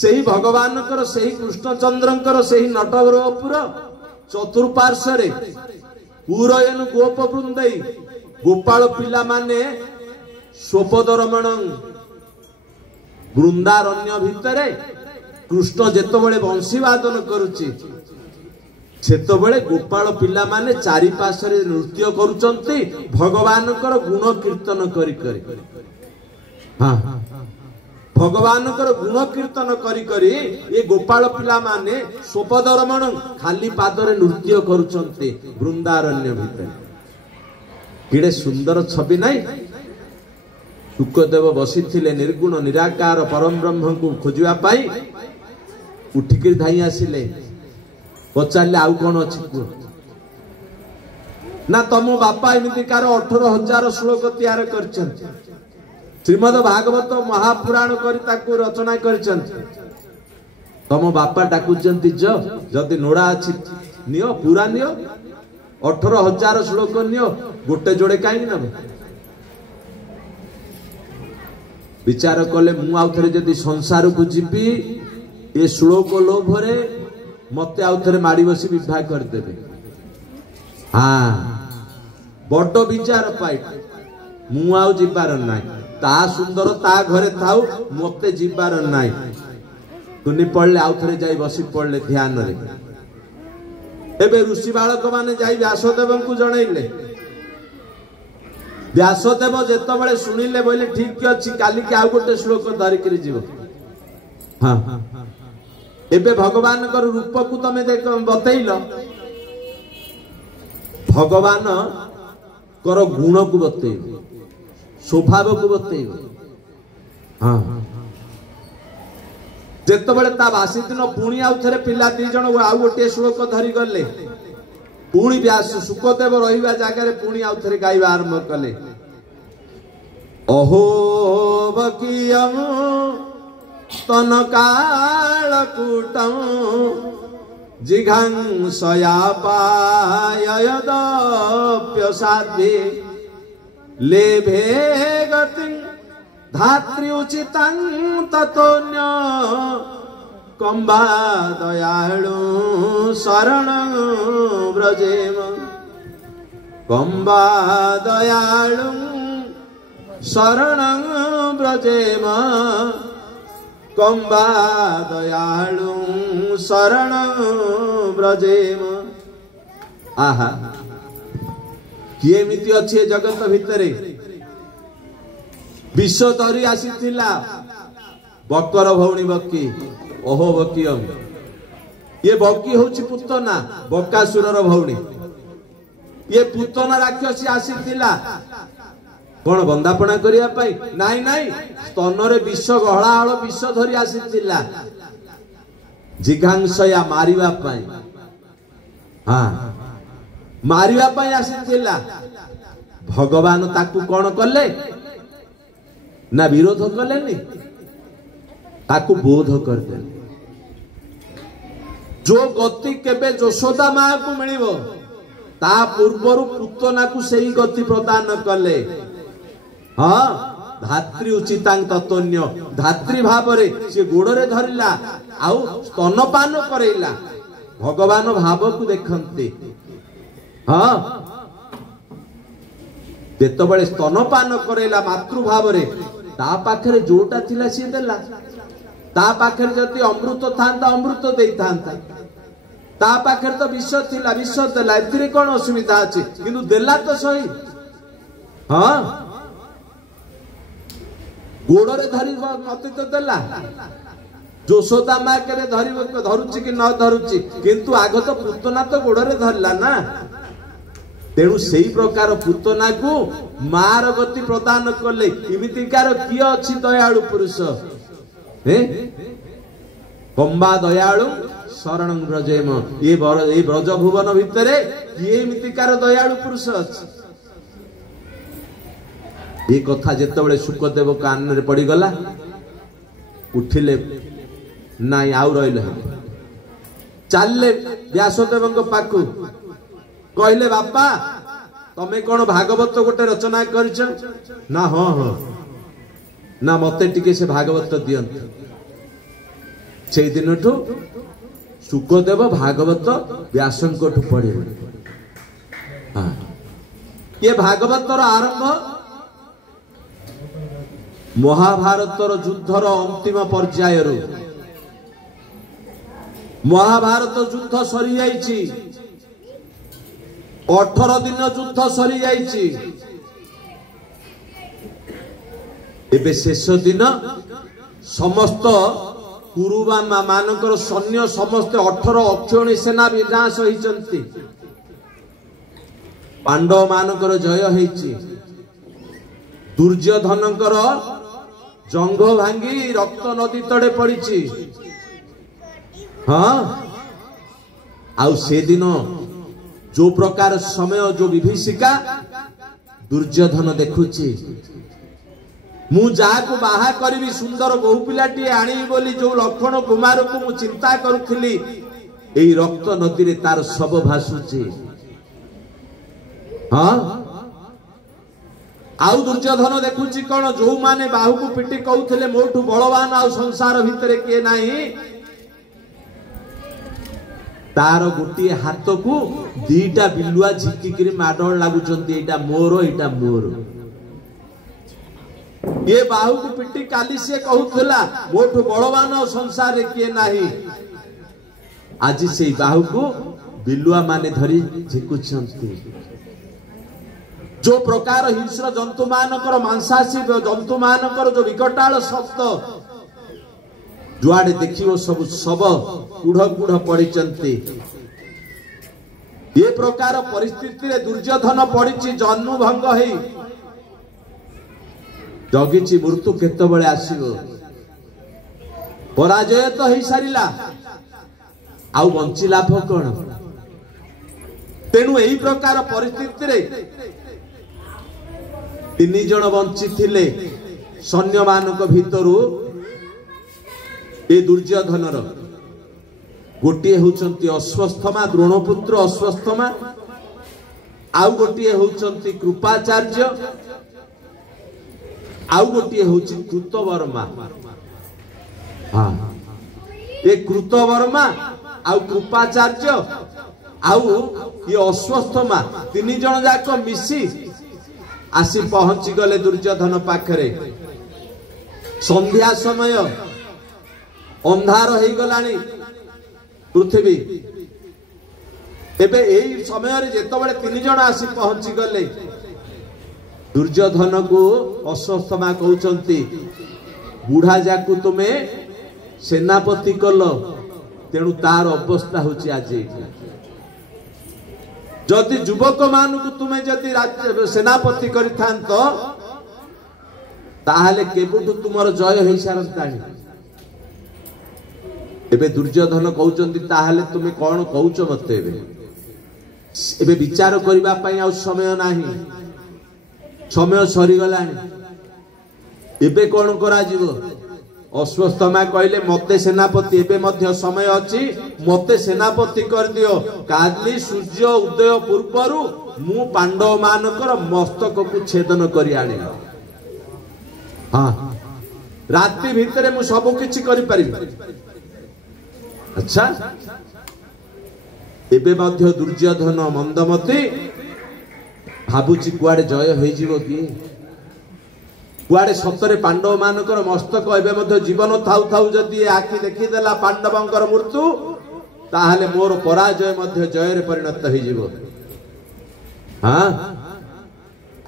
सेही भगवान कर सेही कृष्णचंद्रंकर सेही नटवरपुर चतुर्पार्श्वरे पूरयन गोपवृन्दे गोपाल पिला माने स्वपदरमण वृंदारण्य भितरे कृष्ण जेतबेले बंशी वादन करुची सेतबेले गोपाल पिला माने चारि पार्श्वरे नृत्य करुचंती भगवान कर गुण कीर्तन करी करी हाँ भगवान कर गुण कीर्तन करी करी ये गोपाल पिला माने स्वपदरमण खाली पादरे नृत्य करुचंती वृंदारण्य भितरे किड़े सुंदर छवि नहीं सुखदेव बसी थिले निर्गुण निराकार परम ब्रह्म को खोजिबा पाई उठिक धाई आसिले पचारे आउ कौन अच्छी ना तुम बापा एमती कार 18,000 श्लोक तैयार कर श्रीमद भागवत महापुराण कर रचना कर तुम बापा डाकुचंती जदि नोड़ा अच्छी नियो पूरा नियो 18,000 श्लोक नियो गोटे जोड़े कहीं नब विचार कले मु आउ थरे जदि संसार को जीवी ये श्लोक लोभरे मते आउ थरे माड़ी बसी विवाह कर देबे हाँ बड़ विचार पाई मु आउ जीवार नाई ता सुंदर ता घरे थाउ मते जीवार नाई तुनी पड़ले आउ थरे जाई बसी पड़ले ध्यान रे एबे ऋषि बालक माने जाई व्यासदेव को जणैले व्यासदेव जेतबेले सुनिले बोले ठीक अछि काली के आउ गोटे श्लोक धरिक जीव हाँ एबे भगवान कर रूप को तमे देख बतैल भगवान कर गुण को बतैल स्वभाव को बतैल हाँ ଯେତେବେଳେ ତା ବାସି ଦିନ ପୁଣି ଆଉ ଥରେ ପିଲା ଦି ଜଣ ଆଉ ଗୋଟିଏ ଶ୍ଲୋକ ଧରି ଗଲେ। ପୁଣି ବ୍ୟାସ ସୁକଦେବ ରହିବା ଜାଗାରେ ପୁଣି ଆଉ ଥରେ ଗାଇବା ଆରମ୍ଭ କଲେ। ଅହୋ ବକିୟଂ ତନକାଳକୂଟଂ ଜିଘାଂସୟାପାୟଦପ୍ୟସାଧ୍ୟେ ଲେଭେ ଗତିଂ ଧାତ୍ରୀ ଉଚିତଂ ତତୋନ୍ୟ କମ୍ବା ଦୟାଳୁ ଶରଣଂ ବ୍ରଜେମ କମ୍ବା ଦୟାଳୁ ଶରଣଂ ବ୍ରଜେମ କମ୍ବା ଦୟାଳୁ ଶରଣଂ ବ୍ରଜେମ। ଆହା, କିଏ ଏମିତି ଅଛି ଏ ଜଗତ ଭିତରେ? ବିଷ ଧରି ଆସିଥିଲା ବକର ଭଉଣୀ ବକି। ଓହୋ ବକିୟଂ, ଇଏ ବକି ହଉଛି ପୁତନା, ବକାସୁରର ଭଉଣୀ। ଇଏ ପୁତନା ରାକ୍ଷସୀ ଆସିଥିଲା କଣ ବନ୍ଦାପଣା କରିବା ପାଇଁ? ନାଇଁ ନାଇଁ, ସ୍ତନରେ ବିଷ ଗହଳା ହଳ ବିଷ ଧରି ଆସିଥିଲା ଜିଘାଂସୟା, ମାରିବା ପାଇଁ। ହଁ, ମାରିବା ପାଇଁ ଆସିଥିଲା। ଭଗବାନ ତାକୁ କଣ କଲେ ନା ବିରୋଧ କଲେନି, ତାକୁ ବୋଧ କରିଦେଲେ। ଯୋ ଗତି କେବେ ଯଶୋଦା ମାକୁ ମିଳିବ ତା ପୂର୍ବରୁ ପୁତନାକୁ ସେଇ ଗତି ପ୍ରଦାନ କଲେ। ହଁ, ଧାତ୍ରୀ ଉଚିତାଂ ତତୋନ୍ୟ, ଧାତ୍ରୀ ଭାବରେ ସେ ଗୋଡରେ ଧରିଲା ଆଉ ସ୍ତନପାନ କରେଇଲା। ଭଗବାନ ଭାବକୁ ଦେଖନ୍ତି। ହଁ, ଯେତେବେଳେ ସ୍ତନପାନ କରେଇଲା ମାତୃଭାବରେ, ତା ପାଖରେ ଯୋଉଟା ଥିଲା ସିଏ ଦେଲା। ତା ପାଖରେ ଯଦି ଅମୃତ ଥାନ୍ତା ଅମୃତ ଦେଇଥାନ୍ତା, ତା ପାଖରେ ତ ବିଷ ଥିଲା ବିଷ ଦେଲା। ଏଥିରେ କଣ ଅସୁବିଧା ଅଛି? କିନ୍ତୁ ଦେଲା ତ ସହି। ହଁ, ଗୋଡରେ ଧରି ମତେ ତ ଦେଲା। ଯଶୋଦା ମା କେବେ ଧରୁଛି କି ନ ଧରୁଛି, କିନ୍ତୁ ଆଗ ତ ପୁତନା ତ ଗୋଡରେ ଧରିଲା ନା। ତେଣୁ ସେଇ ପ୍ରକାର ପୁତନାକୁ ମାର ଗତି ପ୍ରଦାନ କଲେ। ଏମିତିକାର କିଏ ଅଛି ଦୟାଳୁ ପୁରୁଷ? କମ୍ବା ଦୟାଳୁ ଶରଣଂ ବ୍ରଜେମ, ଏ ବ୍ରଜ ଭୁବନ ଭିତରେ କିଏ ଏମିତିକାର ଦୟାଳୁ ପୁରୁଷ ଅଛି? ଏ କଥା ଯେତେବେଳେ ସୁକଦେବ କାନରେ ପଡିଗଲା, ଉଠିଲେ ନାଇଁ ଆଉ ରହିଲେ ହବ। ଚାଲିଲେ ବ୍ୟାସଦେବଙ୍କ ପାଖକୁ, କହିଲେ ବାପା ତମେ କଣ ଭାଗବତ ଗୋଟେ ରଚନା କରିଛ? ନା ହଁ ହଁ, ନା ମତେ ଟିକେ ସେ ଭାଗବତ ଦିଅନ୍ତୁ। ସେଇ ଦିନଠୁ ସୁକଦେବ ଭାଗବତ ବ୍ୟାସଙ୍କଠୁ ପଢିଲେ। ଇଏ ଭାଗବତର ଆରମ୍ଭ ମହାଭାରତର ଯୁଦ୍ଧର ଅନ୍ତିମ ପର୍ଯ୍ୟାୟରୁ। ମହାଭାରତ ଯୁଦ୍ଧ ସରିଯାଇଛି, 18 ଦିନ ଯୁଦ୍ଧ ସରିଯାଇଛି। ଏବେ ଶେଷ ଦିନ ସମସ୍ତ କୁରୁବା ମାନଙ୍କର ସୈନ୍ୟ ସମସ୍ତେ 18 ଅକ୍ଷୌଣୀ ସେନା ବିନାଶ ହୋଇଛନ୍ତି। ପାଣ୍ଡବ ମାନଙ୍କର ଜୟ ହେଇଛି। ଦୁର୍ଯ୍ୟୋଧନଙ୍କର ଜଙ୍ଘ ଭାଙ୍ଗି ରକ୍ତ ନଦୀ ତଳେ ପଡିଛି। ହଁ, ଆଉ ସେଦିନ ଯୋଉ ପ୍ରକାର ସମୟ, ଯୋଉ ବିଭୀଷିକା ଦୁର୍ଯ୍ୟୋଧନ ଦେଖୁଛି, ମୁଁ ଯାହାକୁ ବାହା କରିବି ସୁନ୍ଦର ବହୁ ପିଲାଟିଏ ଆଣିବି ବୋଲି ଯୋଉ ଲକ୍ଷ୍ମଣ କୁମାରକୁ ମୁଁ ଚିନ୍ତା କରୁଥିଲି, ଏଇ ରକ୍ତ ନଦୀରେ ତାର ଶବ ଭାସୁଛି। ହଁ, ଆଉ ଦୁର୍ଯ୍ୟୋଧନ ଦେଖୁଛି କଣ, ଯୋଉମାନେ ବାହୁକୁ ପିଟି କହୁଥିଲେ ମୋଠୁ ବଳବାନ ଆଉ ସଂସାର ଭିତରେ କିଏ ନାହିଁ, ତାର ଗୋଟିଏ ହାତକୁ ଦିଟା ବିଲୁଆ ଝିକିକିରି ମାଡ ଲାଗୁଛନ୍ତି, ଏଇଟା ମୋର ଏଇଟା ମୋର। ଏ ବାହୁକୁ ପିଟି କାଲି ସିଏ କହୁଥିଲା ମୋଠୁ ବଳବାନ ଆଉ ସଂସାରରେ କିଏ ନାହିଁ, ଆଜି ସେଇ ବାହୁକୁ ବିଲୁଆ ମାନେ ଧରି ଝିକୁଛନ୍ତି। ଯୋଉ ପ୍ରକାର ହିଂସ୍ର ଜନ୍ତୁ ମାନଙ୍କର, ମାଂସାଶୀ ଜନ୍ତୁ ମାନଙ୍କର ଯୋଉ ବିକଟାଳ ଶବ୍ଦ, ଯୁଆଡେ ଦେଖିବ ସବୁ ଶବ କୁଢ କୁଢ ପଡିଛନ୍ତି। ଏ ପ୍ରକାର ପରିସ୍ଥିତିରେ ଦୁର୍ଯ୍ୟୋଧନ ପଡିଛି ଜନ୍ମଭଙ୍ଗ ହେଇ, ଜଗିଛି ମୃତ୍ୟୁ କେତେବେଳେ ଆସିବ। पराजय तो हो सारा आउ बंची लाभ कौन तेणु यही प्रकार परिस्थिति रे तीन जन बंची थिले सैन्य मानक भितरु ए दुर्योधनर गोटे होउचंती अश्वस्थमा द्रोणपुत्र अश्वस्थमा आउ गोटे होउचंती कृपाचार्य आउ गोटे होउची कृतवर्मा हाँ ये कृतवर्मा आउ कृपाचार्य आउ ये अश्वस्थमा तीन जन जाक मिसी आसी पहुंची गले दुर्योधन पाखरे संध्या समय अंधार हो गलानी पृथ्वी एबे एई समय रे जेतबेले तीन जन आसी पहुंची गले दुर्योधन को अश्वस्थमा कहउचंती बुढ़ा जाकू तुमे सेनापति कल तेणु तार अवस्था होची आज जदि युवक मान को तुम्हें जदि सेनापति करिथांत ताहले केबुटु तुमर जय होई सारंतानी एबे दुर्योधन कहउचंती ताहले तुमे कोन कहउच मते एबे विचार करबा पई आ समय नाही समय सरी गलानी एबे कोन करा जीवो अश्वस्थमा कहले मते सेनापति एबे मध्य समय अछि मते सेनापति कर दियो काली सूर्य उदय पूर्वरु मु पांडव मानकर मस्तक को छेदन करि आने हां रात्रि भितरे मु सब किछि करि परिबि अच्छा एबे मध्य दुर्योधन मंदमती भाबुची कुआडे जय होई जीवो कि कुआडे सतरे पांडव मानकर मस्तक एबे मध्य जीवन थाउ थाउ जदि आखि देखि देला पांडवंकर मृत्यु ताहले मोर पराजय मध्य जय रे परिणत होई जीवो हां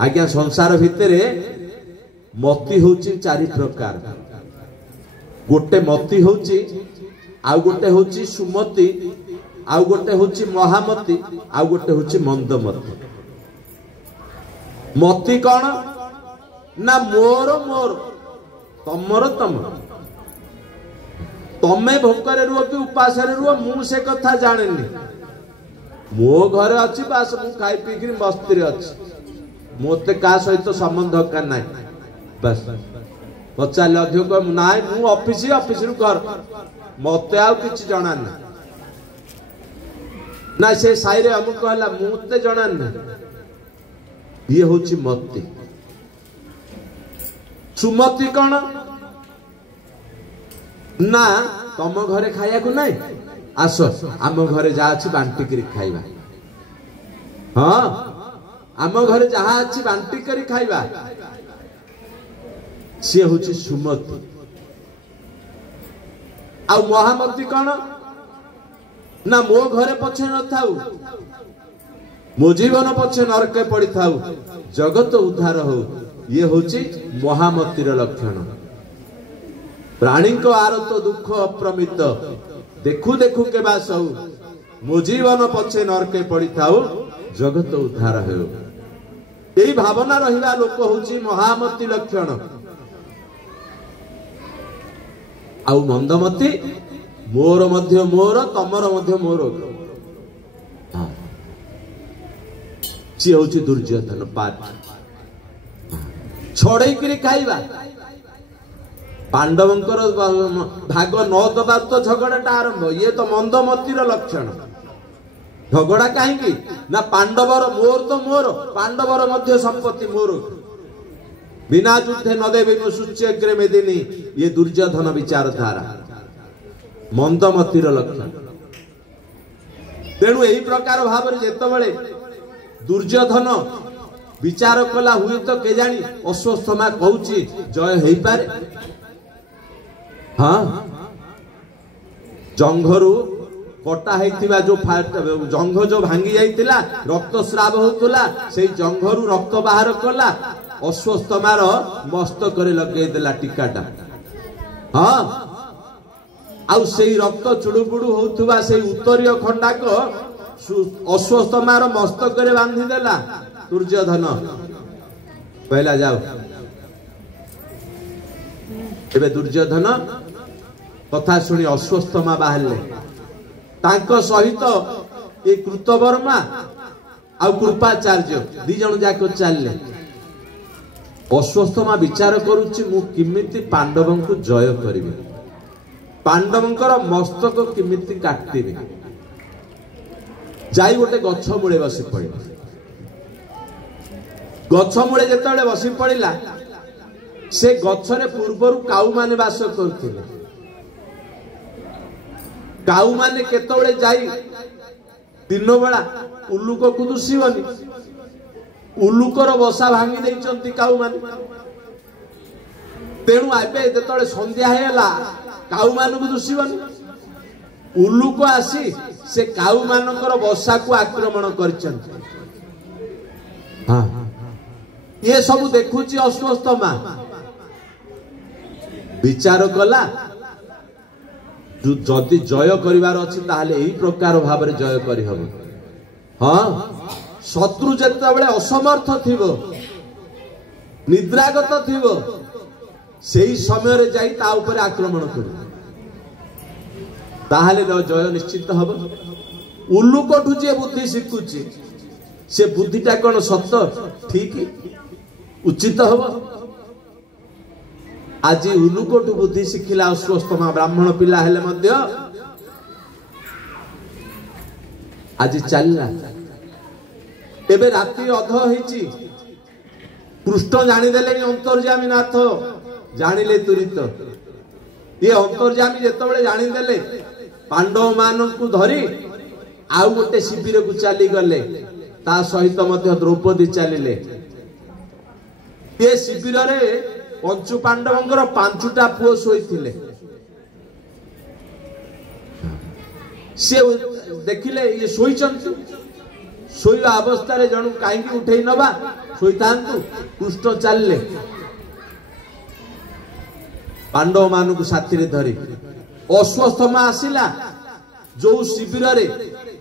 आज्ञा संसार भितरे मति होची चारि प्रकार गोटे मति होची आउ गोटे होची सुमति आउ गोटे होची महामति आउ गोटे होची मंदमति मति कौन ना मोर मोर तमर तम तमे भोकरे रुह कि उपासरे रुह मु से कथा जानेनी मो घरे अछि बास मु खाई पी कि मस्ती रे अछि मोते का सहित संबंध का नाही बस पचाले अधिक नाय मु ऑफिस रु घर मते आउ किछ जणा ना ना से साइरे अमुक कहला मुते जणा ना ये होची मति सुमति कौन ना तम घरे खाया को नहीं आस आम घरे जा अच्छी बांटी करी खाइबा हाँ आम घरे जहा अच्छी बांटी करी खाइबा सी होची सुमति आ महामति कौन ना मो घरे पछे न थाउ मो जीवन पछे नरके पड़ी थाउ जगत उद्धार हो ये होची महामतिर लक्षण प्राणी को आरत दुख अप्रमित देखु देखु के बास हो मो जीवन पछे नरके पड़ी थाउ जगत उद्धार हो यही भावना रहिबा लोक होची महामति लक्षण आउ मंदमति मोर मध्य मोर तमर मध्य मोर सी होची दुर्योधन पाठ छड़े करी खाइबा पांडवंकर भाग न दबा तो झगड़ाटा आरंभ ये तो मंदमतिर लक्षण झगड़ा कहीं ना पांडवर मोर तो मोर पांडवर मध्य संपत्ति मोर बिना युद्धे न देवी सुच्यग्रे मेदिनी ये दुर्योधन विचारधारा मंदमतिर लक्षण तेणु यही प्रकार भाव जेतबेले दुर्योधन विचार कला हुए तो के जानी अश्वस्थमा कहूची जय हो पारे हाँ जंघरू कटा होइतिबा जो जंघ जो भांगी जाइतिला रक्त स्राव होतुला सेई जंघरू रक्त बाहर कला अश्वस्थमार मस्तक रे लगे देला टीकाटा हाँ आउ सेई रक्त चुडुबुडु होतुबा सेई उत्तरीय खंडाक अश्वस्थमार मस्तक रे बांधी देला दुर्योधन पहला जाओ एबे दुर्योधन कथा शुणी अश्वत्थमा बाहर तांको सहित ये कृतवर्मा आ कृपाचार्य दी जन जाक चलले। अश्वत्थमा विचार करुच्ची मु किमिति पांडवों को जय करी, पांडवंकर मस्तक किमिति काटिबे। जाई गोटे गछ मूले बसी पड़े, गछ मूले जेतेबेले बसी पड़िला से गछरे पूर्वरु काऊ माने वास करथिले। काऊ माने केतेबेले जाई दिन बेला उल्लुक को दुसीबनी, उल्लुकर बसा भांगी देइचंती काऊ माने। तेणु आबे जेतेबेले संध्या हेला काऊ मानकु दुसीबनी, उल्लुक आसी से काऊ मानकर बसा को आक्रमण करचंती। हां ये सब देखुची अश्वत्थमा विचार कला जदि जय करिवार अछि ताहले एही प्रकार भाव रे जय करि हबो। हां शत्रु जेतेबेले असमर्थ थिबो, निद्रागत थिबो, सेही समय रे जाई ता ऊपर आक्रमण करू, ताहले जय निश्चित हबो। उल्लुकठु जे बुद्धि शिखुची से बुद्धिटा कोन सत्य ठीक उचित हबो। आज उल्लुकठु बुद्धि शिखिला अश्वत्थमा ब्राह्मण पिला हेले मध्य आज चलला। एबे राति अध होईची, कृष्ण जानी देले अंतर्यामी नाथ जानिले तुरित। ये अंतर्यामी जेतेबेले जानी देले पांडव मानकु धरी आउ गोटे शिबिर को चली गले, ता सहित मध्य द्रौपदी चलिले। ये शिबिर रे पंचु पांडवंकर पांचुटा पुओ सोईथिले। से देखिले ये सोईचंतु, सोईवा अवस्था रे जणु काई उठेई नबा सोईतांतु। कृष्ण चलले पांडव मानकु साथी रे धरी। अश्वत्थमा आसिला जो शिबिर रे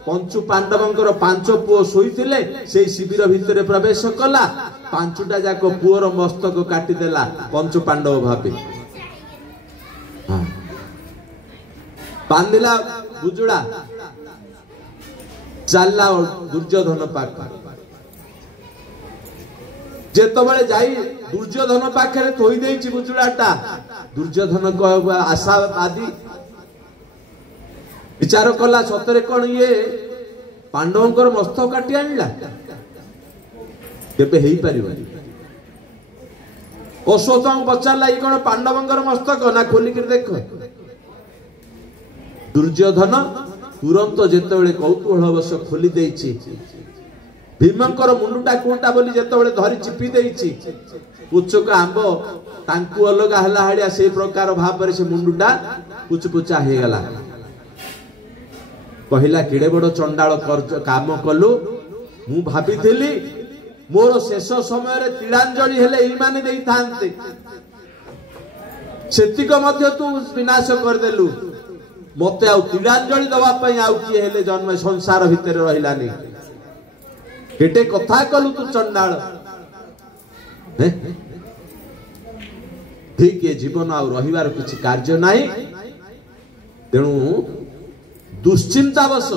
पंचु पांडवंकर पांच पुओ सोईथिले से शिबिर भितरे प्रवेश कला। पांचुटा जाक पुओर मस्तक काटी देला पंचु पांडव भाबी। हां बांधिला बुजुड़ा चलला दुर्योधन पाख। जेतबेले जाई दुर्योधन पाखरे थोई देइची बुजुड़ाटा, दुर्योधन को आशा आदि विचार कला सतरे कौन ये पांडवंकर मस्तक काटी आनिला केबे हेई परिबनी। अश्वत्थमा पचारला ई कोन पांडवंकर मस्तक ना खोली के देख। दुर्योधन तुरंत जेतेबेले कौतूहलवश खोली देइची, भीमंकर मुंडुटा कोटा बोली जेतेबेले धरी चिपी देइची, पुचक आंब तांकु अलगा हला हाडिया से प्रकार भाव रे से मुंडुटा पुचपुचा हे गला। कहला किड़े बड़ चंडाल काम कलु, मु भाबिथिली मोर शेष समय रे तिलांजलि हेले एई माने देई थांते, सेतिक मध्य तू विनाश कर देलु। मते आउ तिलांजलि दवा पई आउ की हेले जन्म संसार भितर रहिलानी। केटे कथा कलु तू चंडाल। ठीक ये जीवन आउ रहिवार किछि कार्य नाही। तेणु दुश्चिंतावश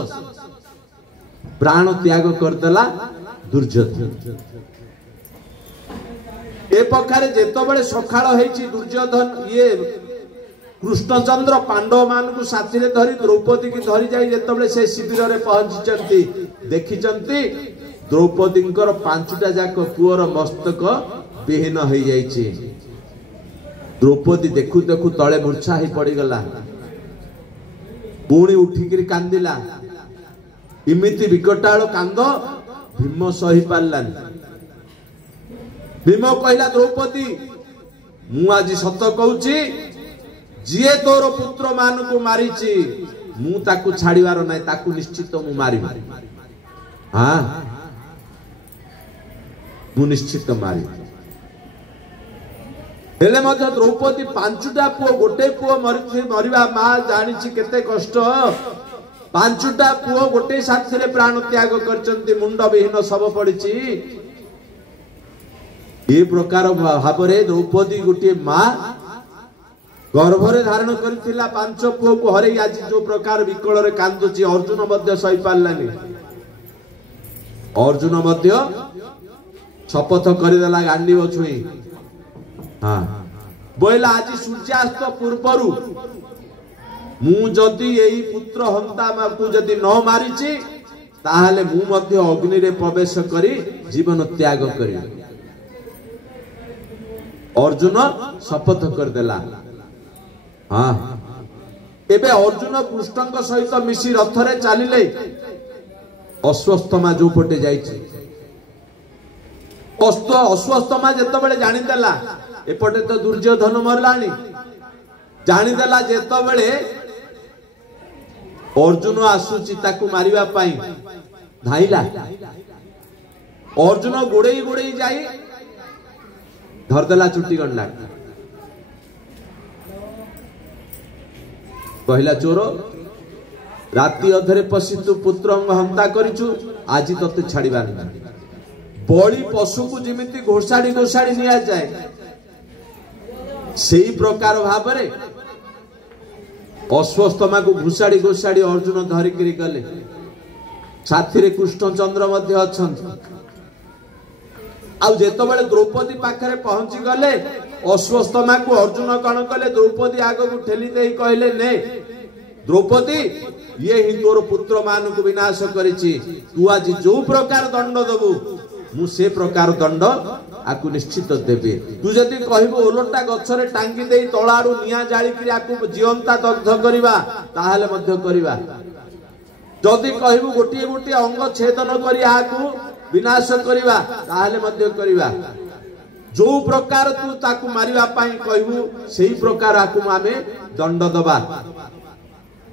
प्राण त्याग करदेला दुर्योधन। ए पखारे जेतबेले सखाळ हेची दुर्योधन ये कृष्णचंद्र पांडव मानकु साथी रे धरी द्रौपदी की धरी जाई जेतबेले से शिबिर रे पहुंचीचंती, देखिचंती द्रौपदींकर पांचटा जाक पुअर मस्तक विहीन होई जाईची। द्रौपदी देखु देखु तळे मूर्छा ही पड़ी गला, पुणी उठिकिरी कांदिला। इमिति विकटाळ कांद भीम सही पारलानी। भीम कहला द्रौपदी मु आज सत कहूची, जिए तोर पुत्र मानकु मारिची मु ताकु छाड़ीवार नाही, ताकु निश्चित मु मारिबी। हां मु निश्चित मारिबी। हेले मध्य द्रौपदी पांचटा पुओ गोटे पुओ मरिबा मा जानिछि केते कष्ट। पांचटा पुओ गोटे साथी रे प्राण त्याग करचंती, मुंड विहीन सब पड़िछि। ए प्रकार भाव रे द्रौपदी गोटे मा गर्भरे धारण करथिला पांच पुओ को हरै आज जो प्रकार विकल रे कांदुची अर्जुन मध्य सही पारलानी अर्जुन मध्य शपथ करदेला गांडी छुई हाँ बोला आज सूर्यास्त पूर्वरु मु जदि एई पुत्र हंता को जदि न मारिची ताहले मु मध्य अग्नि रे प्रवेश करी जीवन त्याग करी अर्जुन शपथ करदेला हाँ एबे अर्जुन कृष्णक सहित मिसी रथरे चलिले अश्वस्थमा जो पटे जाइछि अश्वस्थमा जेतबेले जानि देला एपटे तो दुर्योधन मरलानी जानि देला जेतबेले अर्जुन आसुची ताकू मारिबा पई धाइला अर्जुन गोड़े गोड़े जाई धरदेला चुटी गंडला कहला चोर राति अधरे पशि तू पुत्र हंता करिछु आज तते छाड़ीबार बड़ी पशु को जिमिति घोषाड़ी घोषाड़ी निया जाए सेही प्रकार भाबरे अश्वस्थमा को घुषाड़ी घुषाड़ी अर्जुन धरिकरी गले साथी रे कृष्णचंद्र मध्य अछंत आउ जेतबेले द्रौपदी पाखरे पहुंची गले अश्वस्थमा को अर्जुन कण कले द्रौपदी आगो को ठेली देई कहले ने द्रौपदी ये ही तोर पुत्र मान को विनाश करिछि तू आज जो प्रकार दंड दबु मु से प्रकार दंड आकु निश्चित देबे तू जदि कहबो ओलटा गछरे टांगी देई तळाडू निया जाली कि आकु जीवंता दग्ध करिबा ताहाले मध्य करिबा जदि कहबो गोटिए गोटिए अंग छेदन करी आकु विनाश करिबा ताहाले मध्य करिबा जो प्रकार तू ताकु मारिबा पई कहबो सेही प्रकार आकु आमे दंड दबा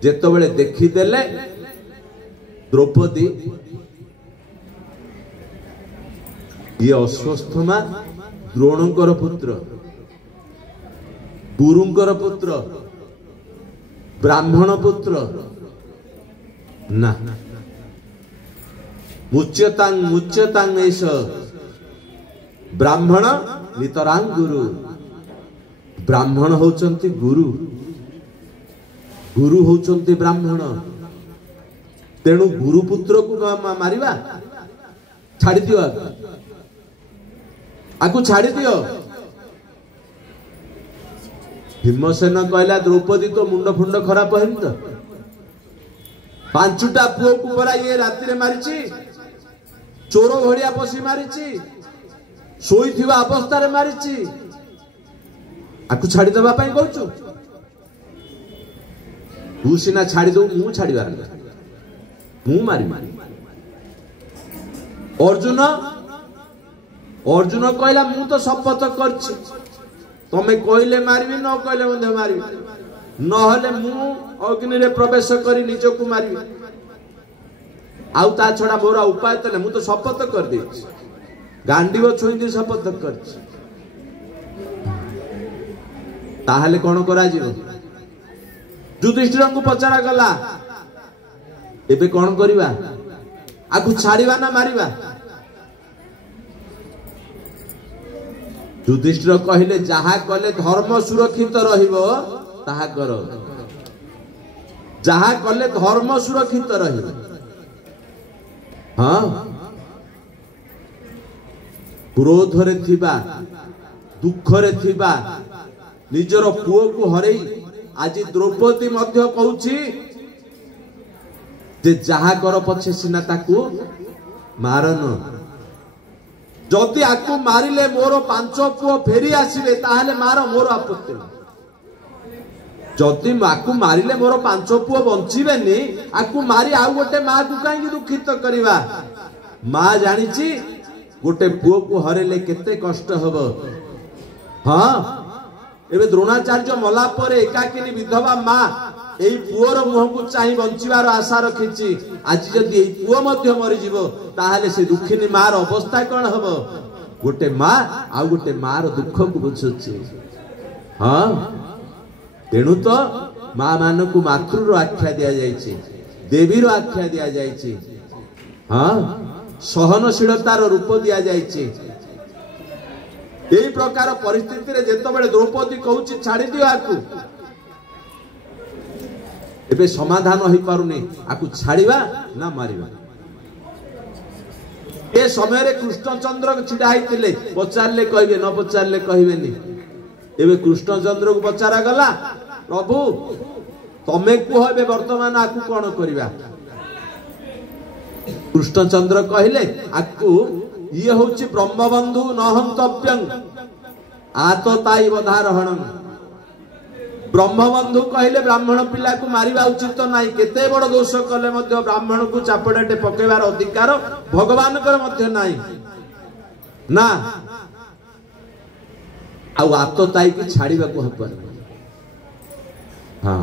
जेतबेले देखि देले द्रौपदी ये अश्वस्थमा द्रोणंकर पुत्र गुरुंकर पुत्र ब्राह्मण पुत्र ना मुच्यतांग एष ब्राह्मण नितरांग गुरु ब्राह्मण होचंती गुरु गुरु होचंती ब्राह्मण तेणु गुरुपुत्र को मारिबा छाड़ी दियो आकु छाड़ी दियो भीमसेन कहला द्रौपदी तो मुंड फुंड खराब हेन तो पांचटा पुओ को परा ये राति रे मारिछि चोर भड़िया पसी मारिछि सोईथिबा अवस्था रे मारिछि आकु छाड़ी दबा पई कहछु तू सिना छाड़ी दो मु छाड़ीबार मु मारी अर्जुन अर्जुन कहला मु तो शपथ करछि तमे कहले मारिबी न कहले मधे मारिबी नहले मु अग्नि रे प्रवेश करी निज को मारिबी आउ ता छडा मोर उपाय तले मु तो शपथ कर देछि गांडीव छोइंदी शपथ करछि ताहले कोन करा जिवो युधिष्ठिर को पचारा गला एबे कोन करिबा आकु छाड़ीबा ना मारिबा युधिष्ठिर कहले जहा कले धर्म सुरक्षित रहिबो ताहा करो जहा कले धर्म सुरक्षित रहिबो हां क्रोध रे थिबा दुख रे थिबा निजर पुओ को हरेई आज द्रौपदी मध्य कहूची जे जहा कर पछे सिना ताकू मारन जदि आकु मारिले मोर पांच पुओ फेरी आसीबे ताहाले मार मोर आपत्ति जदि आकु मारिले मोर पांच पुओ बंचीबेनी आकु मारी आउ गोटे मां को काई दुखित करिबा मां जानिची गोटे पुओ को हरेले केते कष्ट हबो हां एबे द्रोणाचार्य मला परे एकाकिनी विधवा मां एई पुओर मुह को चाहि बंचिबार आशा रखिछि आज जदि एई पुओ मध्य मरि जीवो ताहाले से दुखिनी मार अवस्था कोन हबो गोटे मां आ गोटे मार दुख को बुझुछि हां तेणु तो मां मान को मातृ आख्या दिया जायछि देवी रो आख्या दिया जायछि हां सहनशीलतार रूप दिया जायछि यही प्रकार परिस्थिति रे जेतबेले द्रौपदी कहूची छाड़ी दियो आकु एबे समाधान होई पारुनी आकु छाड़ीबा ना मारिबा ए समय रे कृष्णचंद्र छिड़ा होइतिले पचारले कहबे न पचारले कहबेनी एबे कृष्णचंद्र को पचारा गला प्रभु तमे कहबे वर्तमान आकु कोन करिबा कृष्णचंद्र कहले आकु ये होची ब्रह्मबंधु नहंतव्यं आतताई वधारहणं ब्रह्मबंधु कहले ब्राह्मण पिला को मारिबा उचित नाही केते बड़ दोष कले मध्य ब्राह्मण को चापड़ाटे पकेबार अधिकार भगवान कर मध्य नाही ना आउ आतताई की छाड़ीबा को हबन हां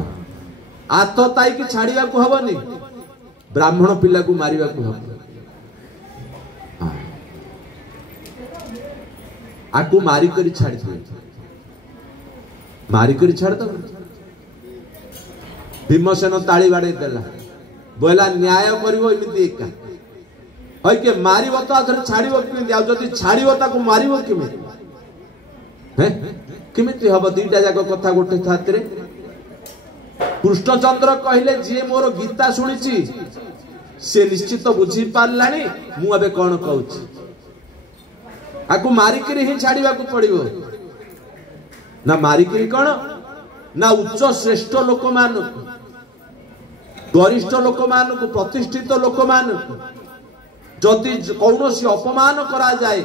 आतताई की छाड़ीबा को हबनी ब्राह्मण पिला को मारिबा को हबन आकु मारी करी छाड़ी दे मारी करी छाड़ दो भीमसेन ताली बाड़े देला बोला न्याय करिवो इमिति एका होय के मारिवो तो आखर छाड़ीवो कि आ जदी छाड़ीवो ताकु मारिवो किमिति हैं किमिति हबो दीटा जाक कथा गोटे थातरे कृष्णचंद्र कहले जे मोर गीता सुनिछि से निश्चित बुझी पारलानी मु अबे कोन कहूछि आकु मारिकरी ही छाड़ीबा को पड़िबो ना मारिकरी कोन ना उच्च श्रेष्ठ लोक मान गरिष्ठ लोक मान को प्रतिष्ठित लोक मान जदि कौनसी अपमान करा जाए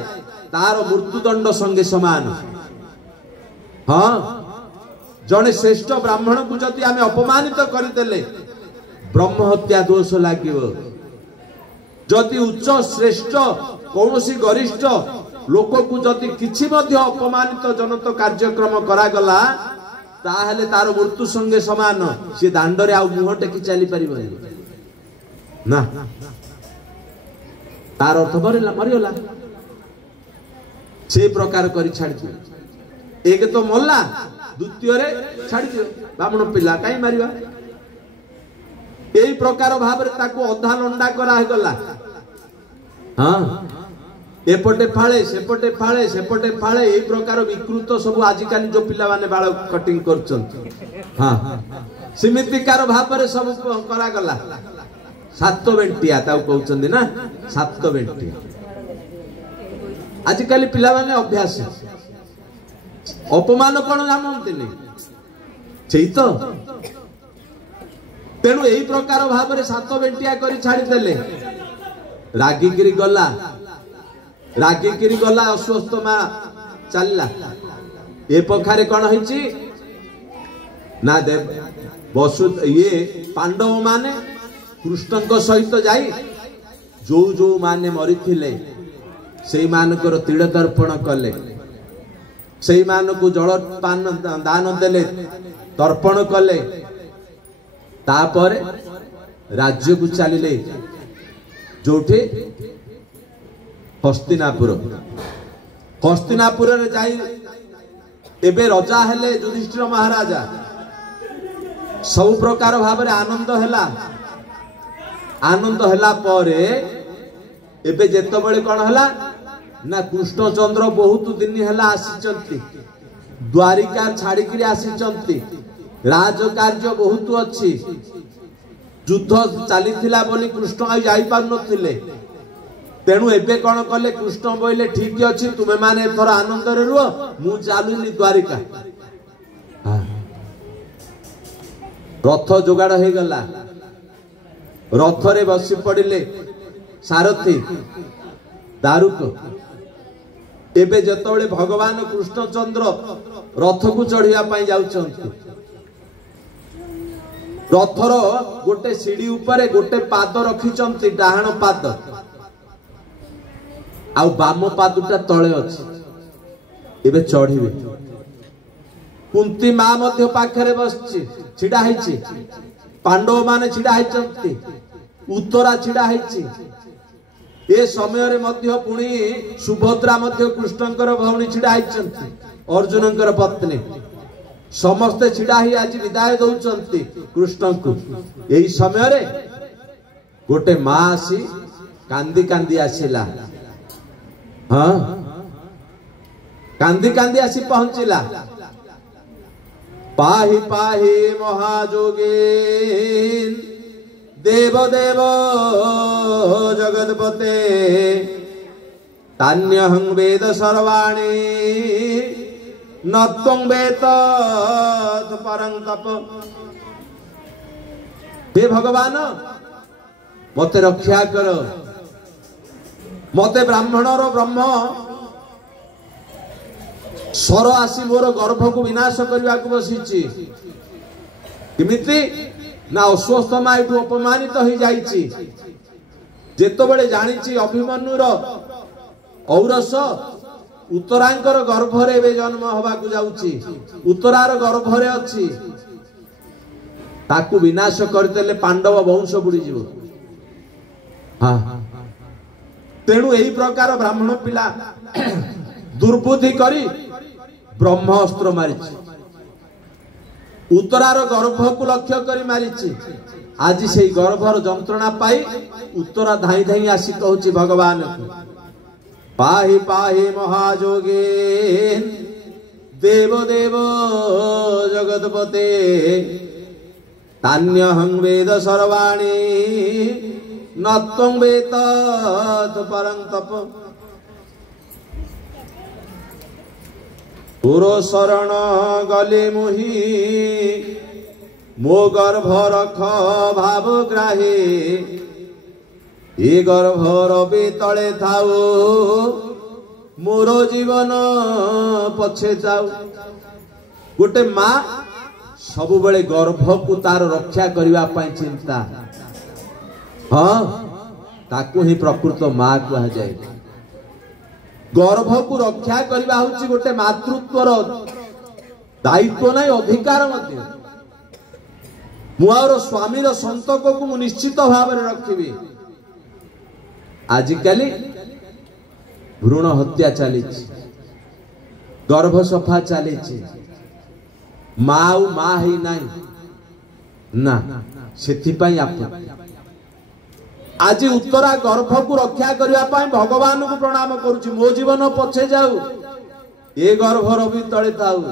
तार मृत्युदंड संगे समान हाँ जने श्रेष्ठ ब्राह्मण को जदि आमे अपमानित करदेले ब्रह्म हत्या दोष लागिबो जदि उच्च श्रेष्ठ कौनसी गरिष्ठ लोक को जदि किछि मध्य अपमानित जनत कार्यक्रम करा गला ताहले तार मृत्यु संगे समान से दांडरे आ मुह टेकी चली परिबनी ना तार अर्थ मरिगला से प्रकार करी छाड़ी दियो एक तो मल्ला द्वितीय रे छाड़ी दियो ब्राह्मण पिला काई मारिबा एई प्रकार भाव रे ताको अधा लंडा करा हे गला हां एपटे फाळे सेपटे फाळे एई प्रकार विकृत सब आजिकाली जो पिला माने बाळ कटिंग करछन हां सिमितिकार भाव रे सब करा गला सात बेंटिया ताऊ कहउछन ना सात बेंटिया आजिकाली पिला माने अभ्यास अपमान कोन जानते नहीं सेई तो तेणु एई प्रकार भाव रे सात बेंटिया करी छाड़ी देले रागिकिरी गला अस्वस्थ मा चलला ए पखारे कोन होईची ना देव बसु ये पांडव माने कृष्ण को सहित जाई जो जो माने मरी थिले सेई मानकर तीड़ तर्पण कले सेई मान को जल पान दान देले तर्पण कले तापर राज्य को चलिले जोठे हस्तिनापुर रे जाई एबे राजा हेले युधिष्ठिर महाराजा सब प्रकार भाव रे आनंद हेला परे एबे जेतबेले कोन हला ना कृष्णचंद्र बहुत दिन हेला आसीचंती द्वारिका छाड़ी करी आसीचंती राज कार्य बहुत अच्छी युद्ध चली थिला बोली कृष्ण आ जाई पार नथिले तेणु एबे कोन कले कृष्ण बोले ठीक अछि तुमे माने थोर आनंद रे रुओ मु चालुली द्वारिका रथ जोगाड़ हे गला रथ रे बसी पड़िले सारथी दारुक एबे जतबेले भगवान कृष्णचंद्र रथ को चढ़िया पाई जाउछंती रथर गोटे सीढ़ी ऊपर गोटे पाद रखिचंती डाहाण पाद आउ बाम पादुटा तळे अछि एबे चढ़िबे कुंती मां मध्य पाखरे बसछि छिडा हैछि पांडव माने छिडा हैचंती उत्तरा छिडा हैछि ए समय रे मध्य पुणी सुभद्रा मध्य कृष्णकर भौणी छिडा हैचंती अर्जुनकर पत्नी समस्ते छिडा ही आज विदाय दउचंती कृष्ण को एई समय रे गोटे मां आसी कांदी कांदी आसिला हाँ कांदी कांदी आसी पहुंचिला पाहि पाहि महाजोगीन देव देव जगतपते तान्यहं वेद सर्वाणि न त्वं वेद परं तप। हे भगवान मते रक्षा कर, मते ब्राह्मणर ब्रह्म स्वर आसी मोर गर्भ को विनाश करने को बसी किमिति ना अश्वस्थमा एठू अपमानित हो जाइछि। जेतो बळे जानिछि अभिमन्युर औरस उत्तरांकर गर्भरे बे जन्म हवा को जाउछि, उत्तरार गर्भरे अछि, ताकू विनाश करदेले पांडव वंश बुड़ी जीवो। हाँ तेणु एही प्रकार ब्राह्मण पिला दुर्बुद्धि करी ब्रह्मास्त्र मारिछि, उत्तरार गर्भ को लक्ष्य करी मारिछि। आज से गर्भर जंत्रणा पाई उत्तरा धाई धाई आसी कहूछि भगवान को पाहि पाहि महाजोगीन देव देव जगतपते तान्यहं वेद सर्वाणि न त्वं वेद परं तप। पुरो शरण गले मुहि मो गर्भ रख भाव ग्राहे ए गर्भ रवि तले थाऊ मोर जीवन पछे जाऊ। गोटे माँ सबु बेले गर्भ को तार रक्षा करने चिंता, हाँ ताकू ही प्रकृत माँ कह जाए। गर्भ को रक्षा करवा हूँ गोटे मातृत्वर दायित्व नहीं अधिकार मध्य। मुआर स्वामीर संतक को मु निश्चित भाव में रखिबी। आजिकाली भ्रूण हत्या चली, गर्भ सफा चली, माँ माँ ही नहीं ना सेथिपाई आप आज उत्तरा गर्भ को रक्षा करने भगवान को प्रणाम करुछि। मो जीवन पछे जाऊ ए गर्भ रवि तले थाऊ।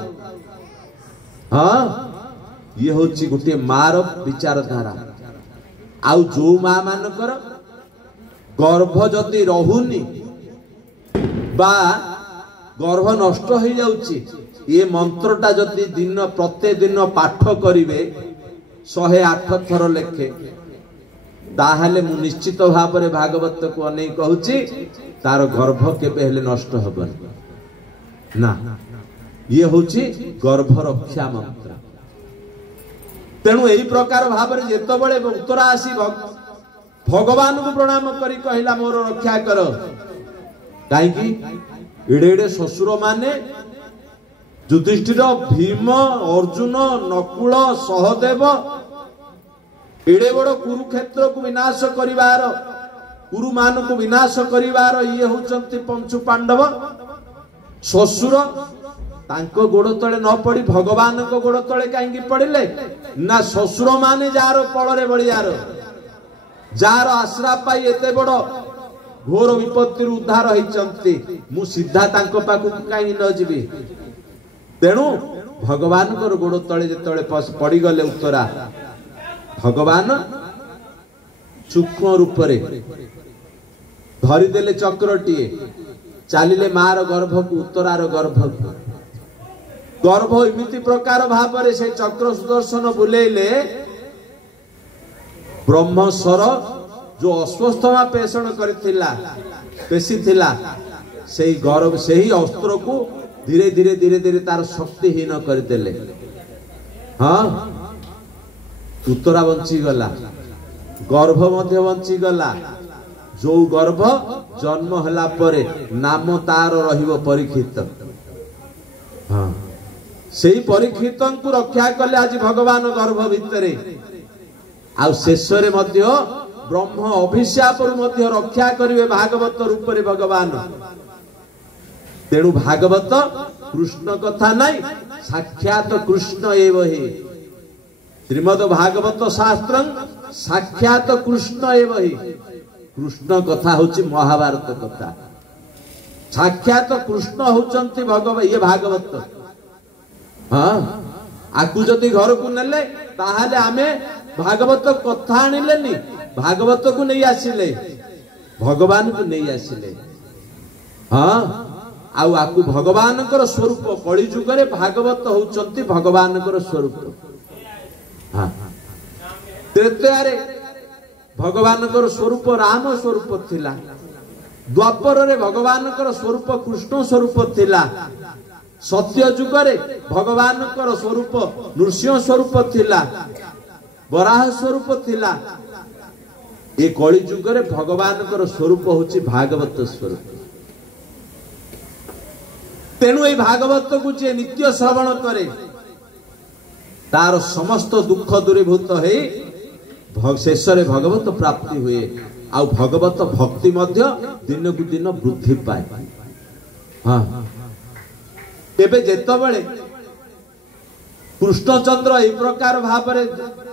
हाँ ये होची गोटे मार विचारधारा। आउ जो माँ मानकर गर्भ जदि रहुनी बा गर्भ नष्ट हो जाउछि, ये मंत्रटा जदि दिन प्रत्येक दिन पाठ करिवे 108 थर लेखे ताहले मु निश्चित भाव में भागवत को अनै कहूछि तार गर्भ केबे हेले नष्ट हबन ना। ये होछि गर्भ रक्षा मंत्र। तेणु एही प्रकार भाव में जेतो बळे उत्तरा आसी भगवान को प्रणाम करी कहला मोर रक्षा कर। काईकि एडे एडे ससुर माने युधिष्ठिर भीम अर्जुन नकुल सहदेव एडे बड़ कुरुक्षेत्र को विनाश करिवार कुरु मान को विनाश करिवार ये होचंती पंचु पांडव। ससुर तांको गोड़ तले न पड़ी भगवान को गोड़ तले काईकि पड़िले ना ससुर माने जार पड़े बलियार जार आश्रा पाई एते बड़ घोर विपत्ति उद्धार होइचंती मु सीधा तांको पाखु काई न जीवी। तेणु भगवान को गोड़ तले जेतले पड़ी गले उत्तरा भगवान सूक्ष्म रूप से धरिदेले चक्रटीए चलिले मार गर्भ को उत्तरार गर्भ गर्भ इमिति प्रकार भाव से चक्र सुदर्शन बुलेले ब्रह्मस्वर जो अस्वस्थमा पेषण पेशी से गर्भ से ही अस्त्र को धीरे धीरे धीरे धीरे तार शक्तिहीन करदेले। हाँ उत्तरा बंची गला, गर्भ मध्य बंची गला। जो गर्भ जन्म हला परे नाम तार रहिबो परीक्षित। हाँ सेही परीक्षित को रक्षा कले आज भगवान गर्भ भितरे आ शेषरे मध्य ब्रह्म अभिशाप मध्य रक्षा करिवे भागवत रूप रे भगवान। तेणु भागवत कृष्ण कथा नहीं साक्षात कृष्ण एव ही। श्रीमद् भागवत शास्त्र साक्षात कृष्ण एव ही। कृष्ण कथा होची महाभारत कथा। साक्षात कृष्ण होचंती भगवान ये भागवत हाँ आकु जदि घर को नेले ताहाले आमे भागवत कथा आनिलेनी भागवत को नहीं आसिले भगवान को नहीं आसिले हाँ आउ आकु भगवान कर स्वरूप कली जुगरे भागवत होचंती भगवान कर स्वरूप हाँ त्रेतयारे भगवान कर स्वरूप राम स्वरूप थिला द्वापर रे भगवान कर स्वरूप कृष्ण स्वरूप थिला सत्य जुगरे भगवान कर स्वरूप नृसिंह स्वरूप थिला वराह स्वरूप थिला ए कली जुगरे भगवान कर स्वरूप होची भागवत स्वरूप तेणु ए भागवत को जे नित्य श्रवण करे तार समस्त दुख दूरीभूत है शेष भगवत प्राप्ति हुए आ भगवत भक्ति मध्य दिन को दिन वृद्धि पाए हाँ एबे जेतबेले कृष्णचंद्र ए प्रकार भाव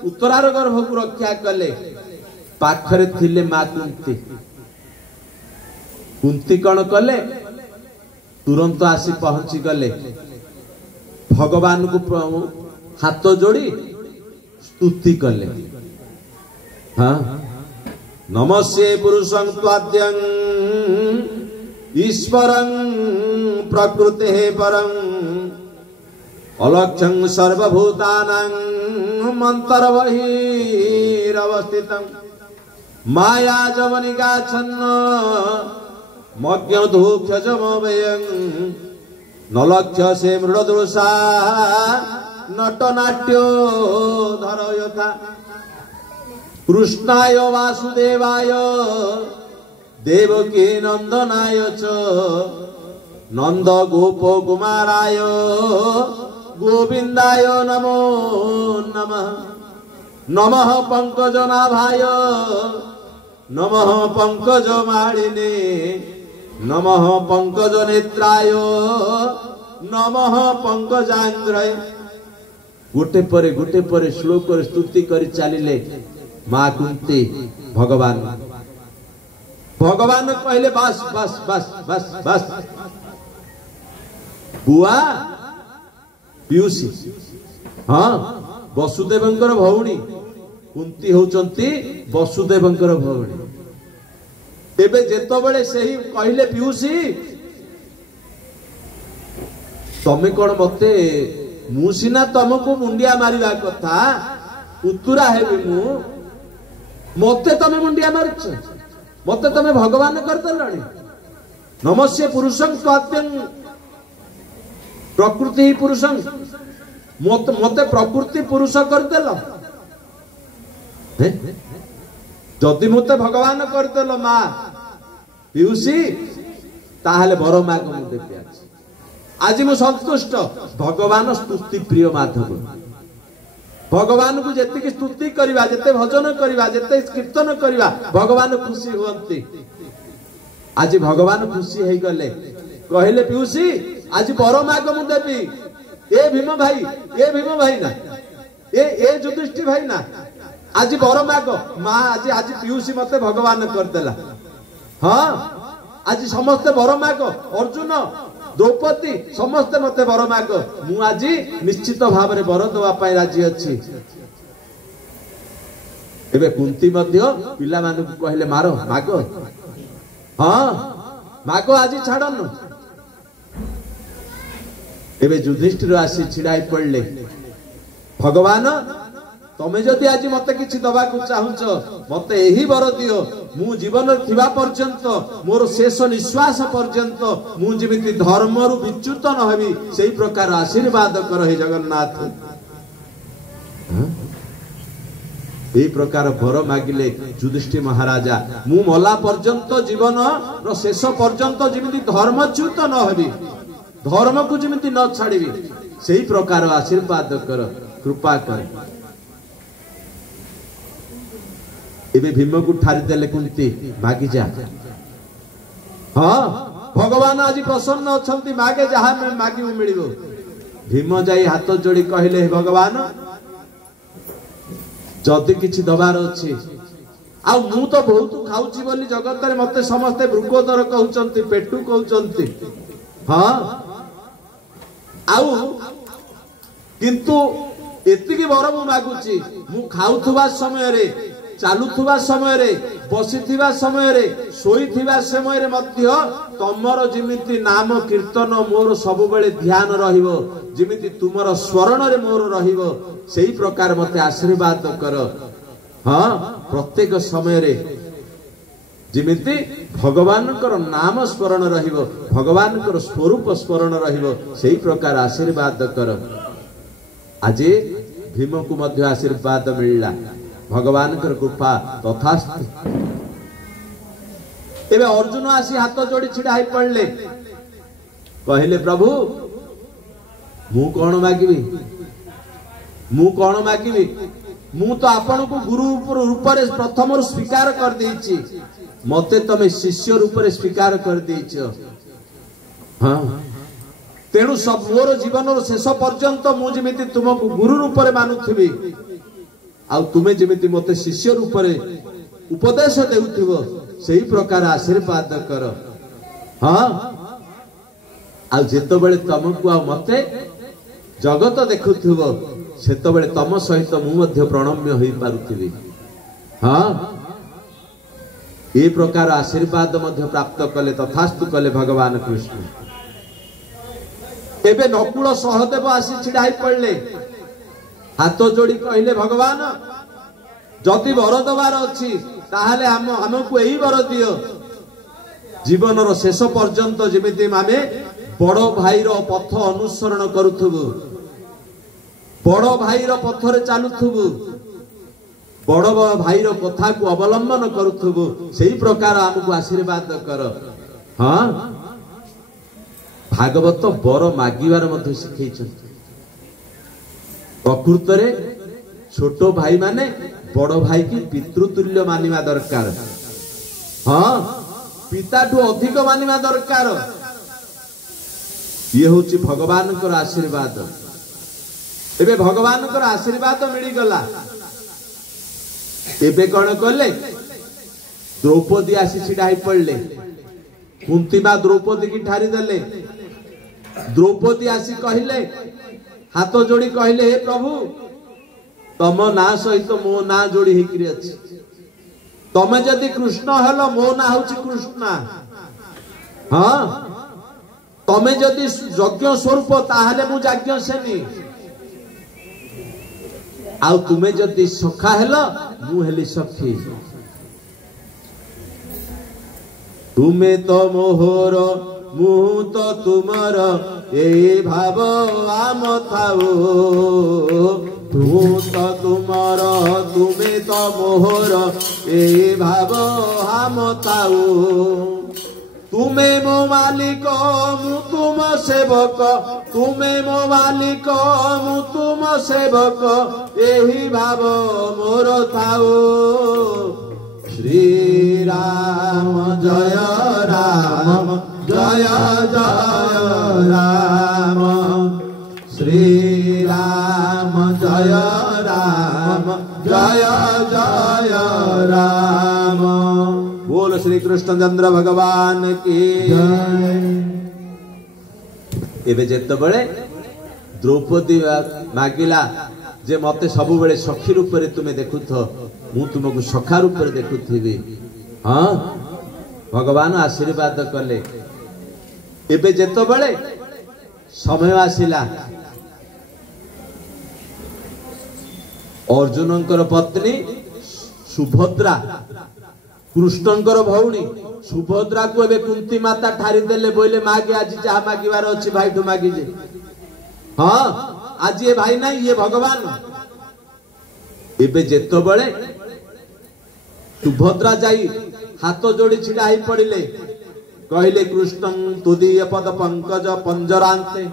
उत्तरार गर्भ को रक्षा कले पाखरे थिले मां कुंती कौन कले तुरंत आसी पहुंची गले भगवान को हाथ जोड़ी स्तुति कले हाँ नमस्ते पुरुषं त्वाद्यं ईश्वरं प्रकृते परं अलक्ष्यं सर्वभूतानां मन्तर्बहिरवस्थितं माया जवनिका छन्न मज्ञधूक्षजमव्ययं न लक्ष्य से मृडदृशा नटनाट्यो धर यथा कृष्णाय वासुदेवाय देवकी नंदनाय च नंद गोप कुमाराय गोविंदाय नमो नमः नमः पंकजनाभाय नमः पंकजमालिने नमः पंकजनेत्राय नमः पंकजांग्रय गोटे परे श्लोक स्तुति कर चलिले मां कुंती भगवान कहले बस बस बस बस बस बुआ पीयूसी हाँ वसुदेवंकर भौणी कुंती होचंती वसुदेवंकर भौणी एबे जेतबेले सेही कहले पीयूसी तमे कोन मते मु सिना तुमको मुंडिया मारिबा कथा उत्तरा हेबी मु मते तमे मुंडिया मारछ मते तमे भगवान करतलणी नमस्ते पुरुषं त्वाद्यं प्रकृति पुरुषं मते प्रकृति पुरुष करदेल जदि मते भगवान करदेल मां पीयूसी ताहले बर मां को देबी आज मु संतुष्ट भगवान स्तुति प्रिय माधव भगवान को जेतिकी स्तुति करिवा जेते भजन करिवा जेते कीर्तन करिवा भगवान खुशी हुअंती आज भगवान खुशी हे गले कहले पीयूसी आज बर माग मु देबी ए भीम भाई ना ए युधिष्ठिर भाई ना आज बर माग मां आज पीयूसी मते भगवान करदेला हाँ आज समस्त बर माग अर्जुन द्रौपदी समस्ते मते बर माग मु आज निश्चित भाव में बर दवा पाई राजी अच्छी एबे कुंती मध्य पिला मानु कहले मारो माग हाँ माग आज छाड़न एबे युधिष्ठिर आसी छिड़ाई पड़ले भगवान तमे जदि आज मते किछि दबा को चाहुच मते एही बर दियो मु जीवन थिबा पर्यंत मोर शेष निश्वास पर्यंत मु जेमिति धर्म रु विच्युत न हेबी सेही प्रकार आशीर्वाद कर हे जगन्नाथ एही प्रकार वर मागिले युधिष्ठिर महाराजा मु मला पर्यंत जीवन रो शेष पर्यंत जेमिति धर्मच्युत न हेबी धर्म को जेमिति न छाड़ीबी सेही प्रकार आशीर्वाद कर कृपा कर एबे भीम को ठारी देले कुंती मागी जा हाँ भगवान आज प्रसन्न अछंती मागे जहा में मागी मिलिबो भीम जाई हाथ जोड़ी कहले हे भगवान जदि किछि दबार अछि ଆଉ ମୁଁ ତ ବହୁତ ଖାଉଛି ବୋଲି ଜଗତରେ ମତେ ସମସ୍ତେ ବୃକୋଦର କହୁଛନ୍ତି, ପେଟୁ କହୁଛନ୍ତି। ହଁ, ଆଉ କିନ୍ତୁ ଏତିକି ବର ମୁଁ ମାଗୁଛି, ମୁଁ ଖାଉଥିବା ସମୟରେ, ଚାଲୁଥିବା ସମୟରେ, ବସିଥିବା ସମୟରେ, ଶୋଇଥିବା ସମୟରେ ମଧ୍ୟ ତମର ଯେମିତି ନାମ କୀର୍ତ୍ତନ ମୋର ସବୁବେଳେ ଧ୍ୟାନ ରହିବ, ଯେମିତି ତୁମର ସ୍ମରଣରେ ମୋର ରହିବ, ସେଇ ପ୍ରକାର ମତେ ଆଶୀର୍ବାଦ କର। ହଁ, ପ୍ରତ୍ୟେକ ସମୟରେ ଯେମିତି ଭଗବାନଙ୍କର ନାମ ସ୍ମରଣ ରହିବ, ଭଗବାନଙ୍କର ସ୍ୱରୂପ ସ୍ମରଣ ରହିବ, ସେଇ ପ୍ରକାର ଆଶୀର୍ବାଦ କର। ଆଜି ଭୀମକୁ ମଧ୍ୟ ଆଶୀର୍ବାଦ ମିଳିଲା, ଭଗବାନଙ୍କର କୃପା ତଥାସ୍ତୁ। ଏବେ ଅର୍ଜୁନ ଆସି ହାତ ଯୋଡି ଛିଡା ହେଇ ପଡିଲେ, କହିଲେ ପ୍ରଭୁ ମୁଁ କଣ ମାଗିବି, ମୁଁ କଣ ମାଗିବି? ମୁଁ ତ ଆପଣଙ୍କୁ ଗୁରୁ ରୂପରେ ପ୍ରଥମରୁ ସ୍ୱୀକାର କରିଦେଇଛି, ମତେ ତମେ ଶିଷ୍ୟ ରୂପରେ ସ୍ୱୀକାର କରିଦେଇଛ। ହଁ, ତେଣୁ ମୋର ଜୀବନର ଶେଷ ପର୍ଯ୍ୟନ୍ତ ମୁଁ ଯେମିତି ତୁମକୁ ଗୁରୁ ରୂପରେ ମାନୁଥିବି, ଆଉ ତୁମେ ଯେମିତି ମତେ ଶିଷ୍ୟ ରୂପରେ ଉପଦେଶ ଦେଉଥିବ, ସେଇ ପ୍ରକାର ଆଶୀର୍ବାଦ କର। ହଁ, ଆଉ ଯେତେବେଳେ ତମକୁ ଆଉ ମତେ ଜଗତ ଦେଖୁଥିବ, ସେତେବେଳେ ତମ ସହିତ ମୁଁ ମଧ୍ୟ ପ୍ରଣମ୍ୟ ହୋଇପାରୁଥିବି। ହଁ, ଏ ପ୍ରକାର ଆଶୀର୍ବାଦ ମଧ୍ୟ ପ୍ରାପ୍ତ କଲେ, ତଥାସ୍ତୁ କଲେ ଭଗବାନ କୃଷ୍ଣ। ଏବେ ନକୁଳ ସହଦେବ ଆସି ଛିଡା ହେଇ ପଡିଲେ, ହାତ ଯୋଡି କହିଲେ ଭଗବାନ ଯଦି ବର ଦେବାର ଅଛି ତାହେଲେ ଆମକୁ ଏଇ ବର ଦିଅ, ଜୀବନର ଶେଷ ପର୍ଯ୍ୟନ୍ତ ଯେମିତି ଆମେ ବଡ ଭାଇର ପଥ ଅନୁସରଣ କରୁଥିବୁ, ବଡ ଭାଇର ପଥରେ ଚାଲୁଥିବୁ, ବଡ ଭାଇର କଥାକୁ ଅବଲମ୍ବନ କରୁଥିବୁ, ସେଇ ପ୍ରକାର ଆମକୁ ଆଶୀର୍ବାଦ କର। ହଁ, ଭାଗବତ ବର ମାଗିବାର ମଧ୍ୟ ଶିଖେଇଛନ୍ତି। ପ୍ରକୃତରେ ଛୋଟ ଭାଇ ମାନେ ବଡ ଭାଇ କି ପିତୃତୁଲ୍ୟ ମାନିବା ଦରକାର। ହଁ, ପିତାଠୁ ଅଧିକ ମାନିବା ଦରକାର। ଇଏ ହଉଛି ଭଗବାନଙ୍କର ଆଶୀର୍ବାଦ। ଏବେ ଭଗବାନଙ୍କର ଆଶୀର୍ବାଦ ମିଳିଗଲା, ଏବେ କଣ କଲେ? ଦ୍ରୌପଦୀ ଆସି ଛିଡା ହେଇ ପଡିଲେ, କୁନ୍ତୀ ମା ଦ୍ରୌପଦୀ କି ଠାରିଦେଲେ। ଦ୍ରୌପଦୀ ଆସି କହିଲେ, ହାତ ଯୋଡି କହିଲେ, ହେ ପ୍ରଭୁ ତମ ନାଁ ସହିତ ମୋ ନାଁ ଯୋଡି ହେଇକିରି ଅଛି, ତମେ ଯଦି କୃଷ୍ଣ ହେଲ ମୋ ନାଁ ହଉଛି କୃଷ୍ଣା। ହଁ, ତମେ ଯଦି ଯଜ୍ଞ ସ୍ୱରୂପ ତାହେଲେ ମୁଁ ଯାଜ୍ଞ ସେନୀ, ଆଉ ତୁମେ ଯଦି ସଖା ହେଲ ମୁଁ ହେଲି ସଖୀ। ତୁମେ ତ ମୋହର ମୁଁ ତ ତୁମର, এই ভাব আম থাও, ମୁଁ ତ ତୁମର ତୁମେ ତ ମୋହର, এই ଭାବ আম থাও। ତୁମେ ମୋ ମାଲିକ ମୁଁ ତୁମ ସେବକ, ତୁମେ ମୋ ମାଲିକ ମୁଁ ତୁମ ସେବକ, ଏହି ଭାବ ମୋର ଥାଉ। ଶ୍ରୀରାମ ଜୟ ରାମ ଜୟ ଜୟ ରାମ, ଶ୍ରୀରାମ ଜୟ ରାମ ଜୟ ଜୟ ରାମ। बोल श्री कृष्णचंद्र भगवान की जय। एबे जेतबेले द्रौपदी मागिला जे मते सब बेले सखी रूप रे तुमे देखुथ, मु तुमको सखा रूप रे देखुथिबी। हाँ, भगवान आशीर्वाद कले। एबे जेतबेले समय आसिला, अर्जुनंकर पत्नी सुभद्रा, कृष्णंकर भौणी सुभद्रा को एबे कुंती माता ठारी देले, बोले मागे आज जहा मागिबार अछि भाई ठु मागी जे। हाँ, आज ये भाई नहीं ये भगवान। एबे जेतबेले सुभद्रा जाई हाथ जोड़ी छिड़ा ही पड़िले, कहले कृष्णं तुदीय पद पंकज पंजरांते,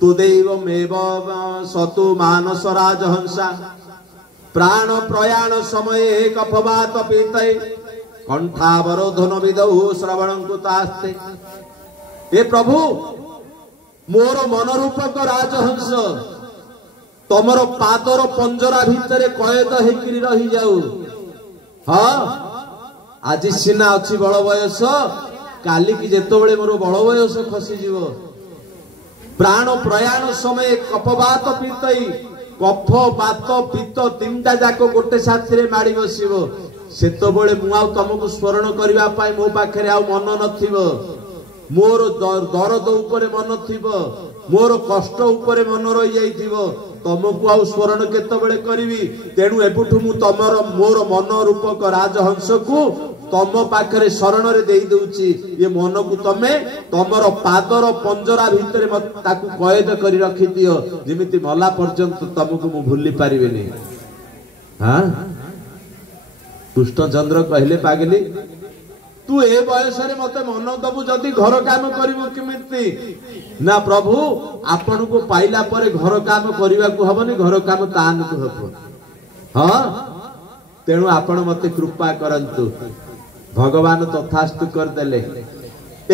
तुदैव मेव सतु मानस राजहंसा, प्राण प्रयाण समय कफवात पीते, कंठावरोधन विदौ श्रवणं कुतास्ते। हे प्रभु मोर मनरूपक राजहंस तमर पादर पंजरा भितर कैद होकर रही जाऊ, हाँ आज सीना अच्छी बड़ बयस काली की जेतबेले मोर बड़ बयस खसीज प्राण प्रयाण समय कफवात पीतई कफ बात पीत तीनटा जाक गोटे साथी माड़ी बसब सेतबेले मु तुमको स्मरण करने मो पाखे आ मन नथिबो मोर दरद उपरे मन थिबो मोर कष्ट उपरे मन रही जाइथिबो तुमको आउ स्मरण केतबेले करिवि तेणु एबुठु मु तमर मोर मन रूपक राजहंस को तम पाखरे शरण रे देई दउची ये मन को तमे तमर पादर पंजरा भितरे ताकू कैद करी रखि दियो जेमिति मला पर्यंत तुमको मु भूली पारिबेनी। हां कृष्णचंद्र कहले पागली तू ए बयस रे मते मन दबु जदी घर काम करिवो किमिति ना प्रभु आपण को पाइला परे घर काम करिवा को हबनी घर काम तान को हबो। हां तेणु आपण मते कृपा करंतु भगवान तथास्तु कर देले।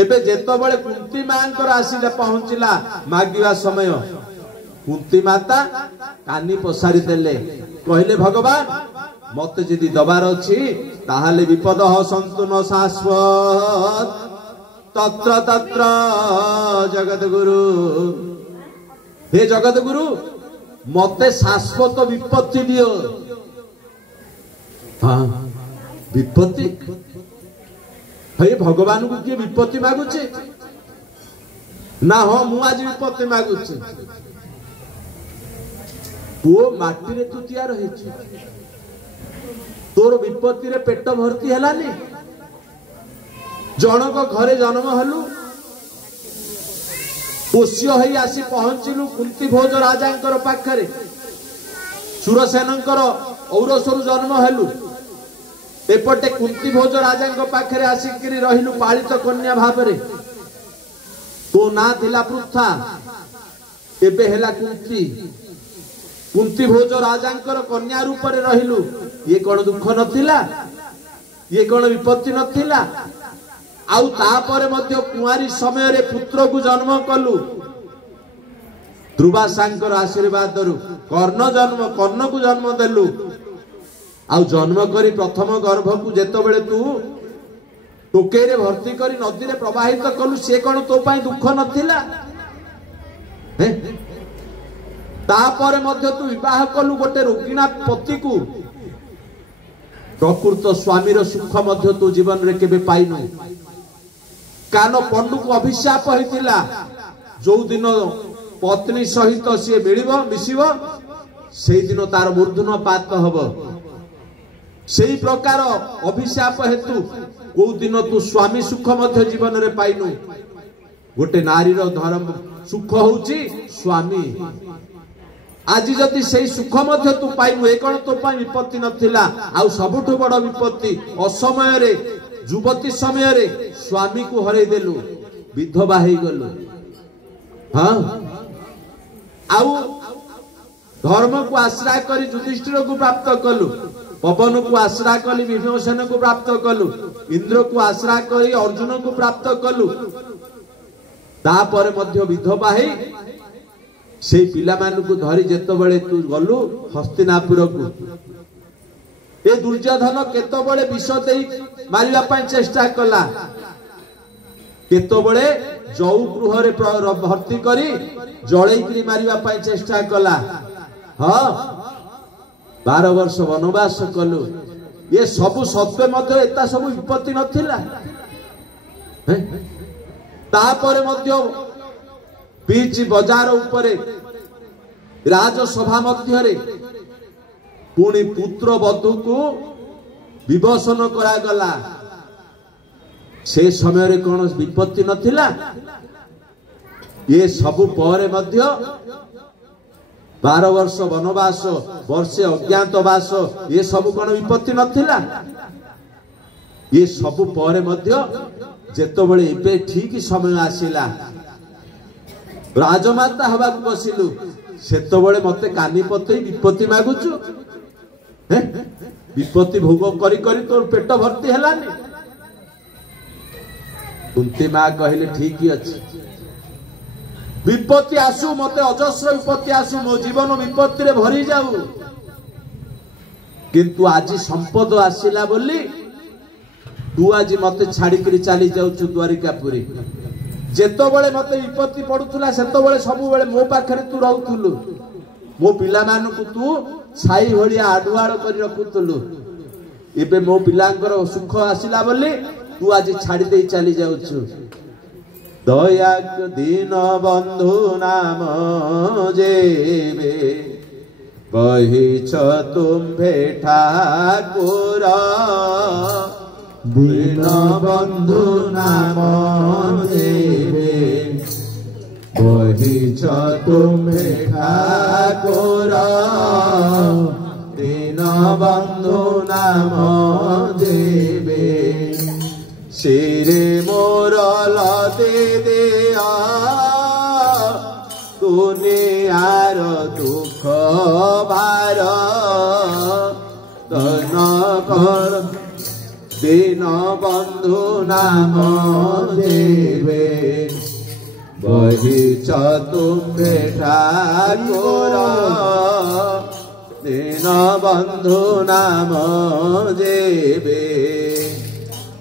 एबे जेतबेले कुंती मांकर आसीला पहुंचिला मागिवा समय कुंती माता कानी पसारी देले कहले भगवान मत जदि दबार अच्छी ताहले विपद सन्तु न शाश्वत तत्र तत्र जगत गुरु हे जगत गुरु मते शाश्वत विपत्ति दियो। हाँ विपत्ति हे भगवान को किए विपत्ति मागुचे ना हो मु आज विपत्ति मागुचे वो माटी रे तू तैयार रही तोर विपत्ति रे पेट भर्ती हेलानी जनक घरे जन्म हलु पोष्य होई आसी पहुंचिलु कुंती भोज राजांकर पाखरे सुरसेनंकर औरसरु जन्म हलु एपटे कुंती भोज राजांक पाखरे आसिकरी रहिलु पालित कन्या भाबरे तो ना थिला पृथा एबे हेला कुंती कुंती भोज राजांकर कन्या रूप रे रहिलु ये कोन दुख नथिला ये कोन विपत्ति नथिला आउ तापरे मध्य कुंवारी समय रे पुत्र को जन्म कलु ध्रुवासांकर आशीर्वाद दरु कर्ण को जन्म देलु आउ जन्म करी प्रथम गर्भ को जेतबेले तू टोके रे भर्ती करी नदी रे प्रवाहित कलु से कोन तो पई दुख नथिला हे तापरे मध्य तू विवाह कलु गोटे रोगिणा पति को प्रकृत स्वामीर सुख मध्य तू जीवन रे केबे पाइनु कान पंडु को अभिशाप होइतिला जो दिन पत्नी सहित सी मिलिबो मिसिबो सेई दिन तार मूर्धन पात हबो सेई प्रकार अभिशाप हेतु को दिन तू स्वामी सुख मध्य जीवन रे पाइनु गोटे नारी रो धर्म सुख होउची स्वामी आज जदि सेई सुख मध्य तू पाइनु ए कोन तो पाई विपत्ति नथिला आ सबठु बड़ विपत्ति असमय रे युवती समय रे स्वामी को हरै देलु विधवा हेई गलु। हां आउ धर्म को आश्रय करी युधिष्ठिर को प्राप्त कलु पवन को आश्रय करी विभीषण को प्राप्त कलु इंद्र को आश्रय करी अर्जुन को प्राप्त कलु तापर मध्य विधवा हेई से पिला मान को धरी जेतबेले तू गलु हस्तिनापुर को ए दुर्योधन केतबेले विष देई मारिबा पई चेष्टा कला केतबेले जौ गृह रे भर्ती करी जळेई मारिबा पई चेष्टा कला। हां 12 वर्ष वनवास कलु ये सब सत्वे मध्य एता सब विपत्ति नथिला तापरे मध्य बीच बाजार उपरे राजसभा मध्य रे पुणी पुत्र वधु को विवसन करा गला से समय रे कोन विपत्ति नथिला ये सब परे मध्य 12 वर्ष वनवास वर्षे अज्ञातवास ये सब कोन विपत्ति नथिला ये सब परे मध्य जेतबेले एबे ठीक समय आसिला राजमाता हवा को बसिलु सेतबेले मते कानी पते विपत्ति मागुचु हे विपत्ति भोग करी करी तोर पेट भर्ती हेलानी कुंती मां कहले ठीक ही अछि विपत्ति आसु मते अजस्र विपत्ति आसु मो जीवन विपत्ति रे भरी जाऊ किंतु आज संपद आसिला बोली तू आज मत छाड़ी चली जाऊछु द्वारिकापुरी। जेतो बळे मते विपत्ति पडुथुला सेतो बळे सबु बळे मो पाखरे तू रहउथुलु, मो पिला मानकु तू छाई भलिया आडुआड़ करि रखुथुलु। एबे मो पिलांकर सुख आसिला बोली तू आज छाड़ी दे चली जाऊछु। दया दीन बंधु नाम जेबे कहिछ तुम्भे ठाकुर। दीन बंधु नाम जेबे कहिछ तुम्भे ठाकुर। दीन बंधु नाम जेबे सिरे मोर लदे दिया दुनियार दुख भार तन कर दीन बंधु नाम देवे बहिछ तुम्भे ठाकुर। दीन बंधु नाम देवे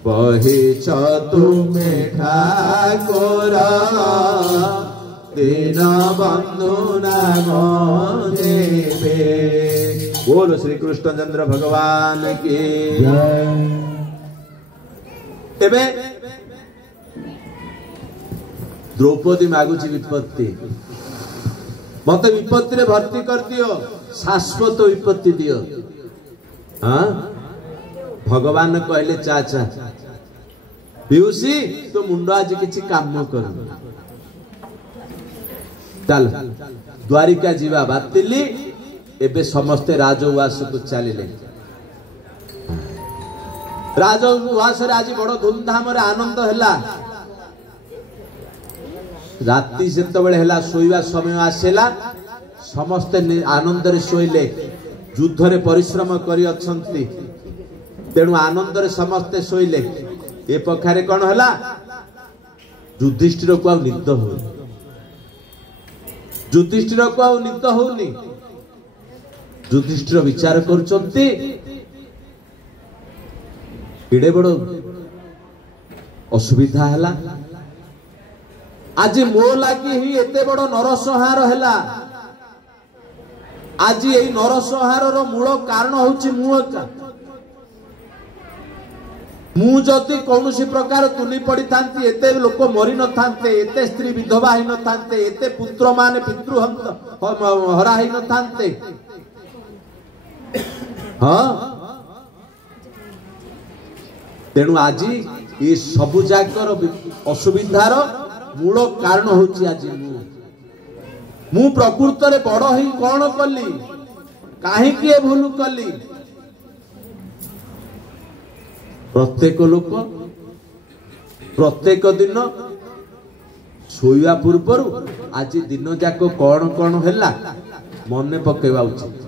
बहिछ तुम्भे ठाकुर। दीन बंधु नाम देवे। बोलो श्री कृष्णचंद्र भगवान की जय। एबे द्रौपदी मागुची विपत्ति, मत विपत्ति रे भर्ती कर दियो, शाश्वत विपत्ति दियो। हाँ भगवान कहले चाचा पियूसी तो मुंड आज किछि काम कर चल द्वारिका जीवा बातिली। एबे समस्ते राजउवास को चलिले। राजउवास रे आज बड़ धूमधाम रे आनंद हैला। राति जेतबेले हैला सोईवा समय आसेला समस्ते आनंद रे सोइले। युद्ध रे परिश्रम करि अछंती तेणु आनंद रे समस्ते सोइले। ए पखारे कौन हैला युधिष्ठिर को आ निद हो, युधिष्ठिर को आ निद होनी। युधिष्ठिर विचार करुचंती एडे बड़ असुविधा हैला। आज मो लागी ही एते बड़ नरसंहार हैला। आज एई नरसंहार रो मूल कारण होची मु एका। मु जति कौनसी प्रकार तुली पड़ी थांती एते लोक मरी न थांते, एते स्त्री विधवा ही न थांते, एते पुत्र माने पितृ हरा ही न थांते। हाँ तेणु आज ये सबु जाकर असुविधार मूल कारण होची आज मु प्रकृत रे बड़ ही कौन कली, काहे कि भूल कली। प्रत्येक लोक प्रत्येक दिन सोया पूर्वर आज दिन जाक कौन कौन हैला मन पकेवा उचित।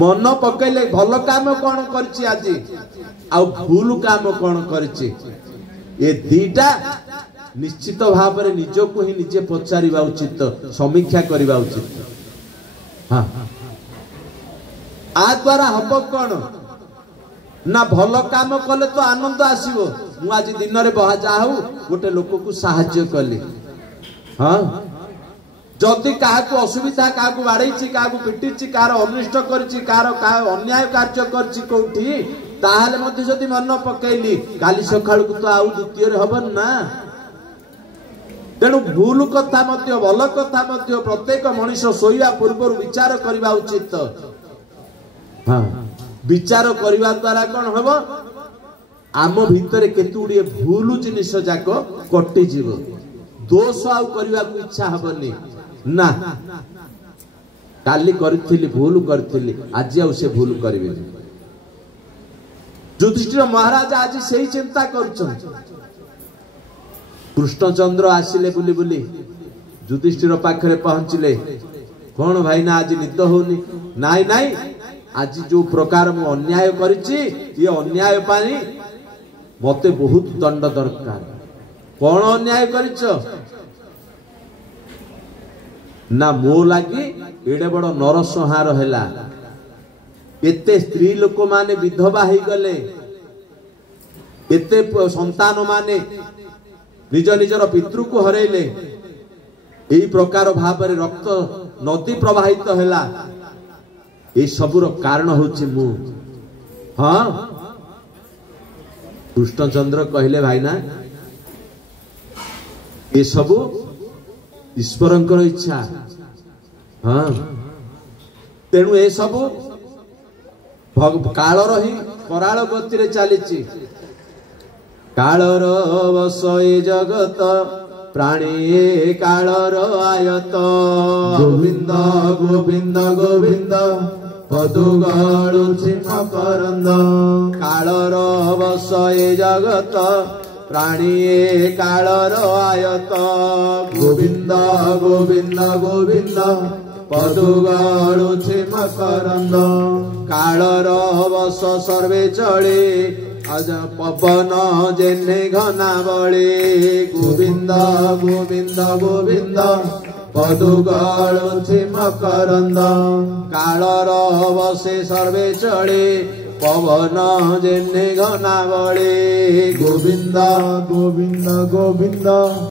मन पकेले भल काम कौन करछि आज आ भूल काम कौन करछि, ए दीटा निश्चित भाव में निजको ही निजे पचारिबा उचित, समीक्षा करिबा उचित। हाँ आ द्वारा हब कौन ना भल काम कले तो आनंद आसीबो। मु आज दिन रे बहा जाहु गोटे लोक को सहाय्य कली। हाँ जदि काहाकू असुविधा, काहाकू बाड़ेछि, काहाकू पिटिछि, कार अनिष्ट करछि, कार अन्याय कार्य करछि कोठी, ताहाले मध्ये जदि मन पकेइली काली सखाळु को तो आउ द्वितीय रे हबन ना। तेणु भूल कथा मध्ये भल कथा मध्ये प्रत्येक मनुष्य सोइया पूर्व विचार करबा उचित। हाँ विचार करबा द्वारा कौन हम आम भितर केतुड़ी भूल जिनिस जाक कटि जीव, दोष आउ करबा को इच्छा हबनी ना। काली करथिली भूल करथिली आज आउ से भूल करबे। युधिष्ठिर महाराज आज सही चिंता करुछन। कृष्णचंद्र आसिले बुली बुली युधिष्ठिर पाखरे पहुंचिले। कौन भाई ना आज निद होनी? नाई नाई आज जो प्रकार मु अन्याय करिछि ये अन्याय पानी मते बहुत दंड दरकार। कौन अन्याय करिछ ना मो लागी एडे बड़ नरसंहार हैला। एते स्त्री लोक माने विधवा हो गले, एते संतान माने निज निजर पितृ को हरैले। यही प्रकार भाव में रक्त नदी प्रवाहित हैला। ये सबुर कारण होछि मु। हाँ कृष्णचंद्र कहले भाई ना ये सबु ईश्वरंकर इच्छा। हाँ तेणु ये सबु कालर ही कराल गति रे चलीची। कालर बस ए जगत प्राणी कालर आयत। गोविंद गोविंद गोविंद पदु गळुछि मकरंद। कालर बस ए जगत प्राणी कालर आयत। गोविंद गोविंद गोविंद पदु गळुछि मकरंद। कालर बस सर्वे चले अज पवन जेने घना बळे। गोविंद गोविंद गोविंद पदु गळुछि मकरंद। कालर बसे सर्वे चले पवन जेने घना बळे। गोविंद गोविंद गोविंद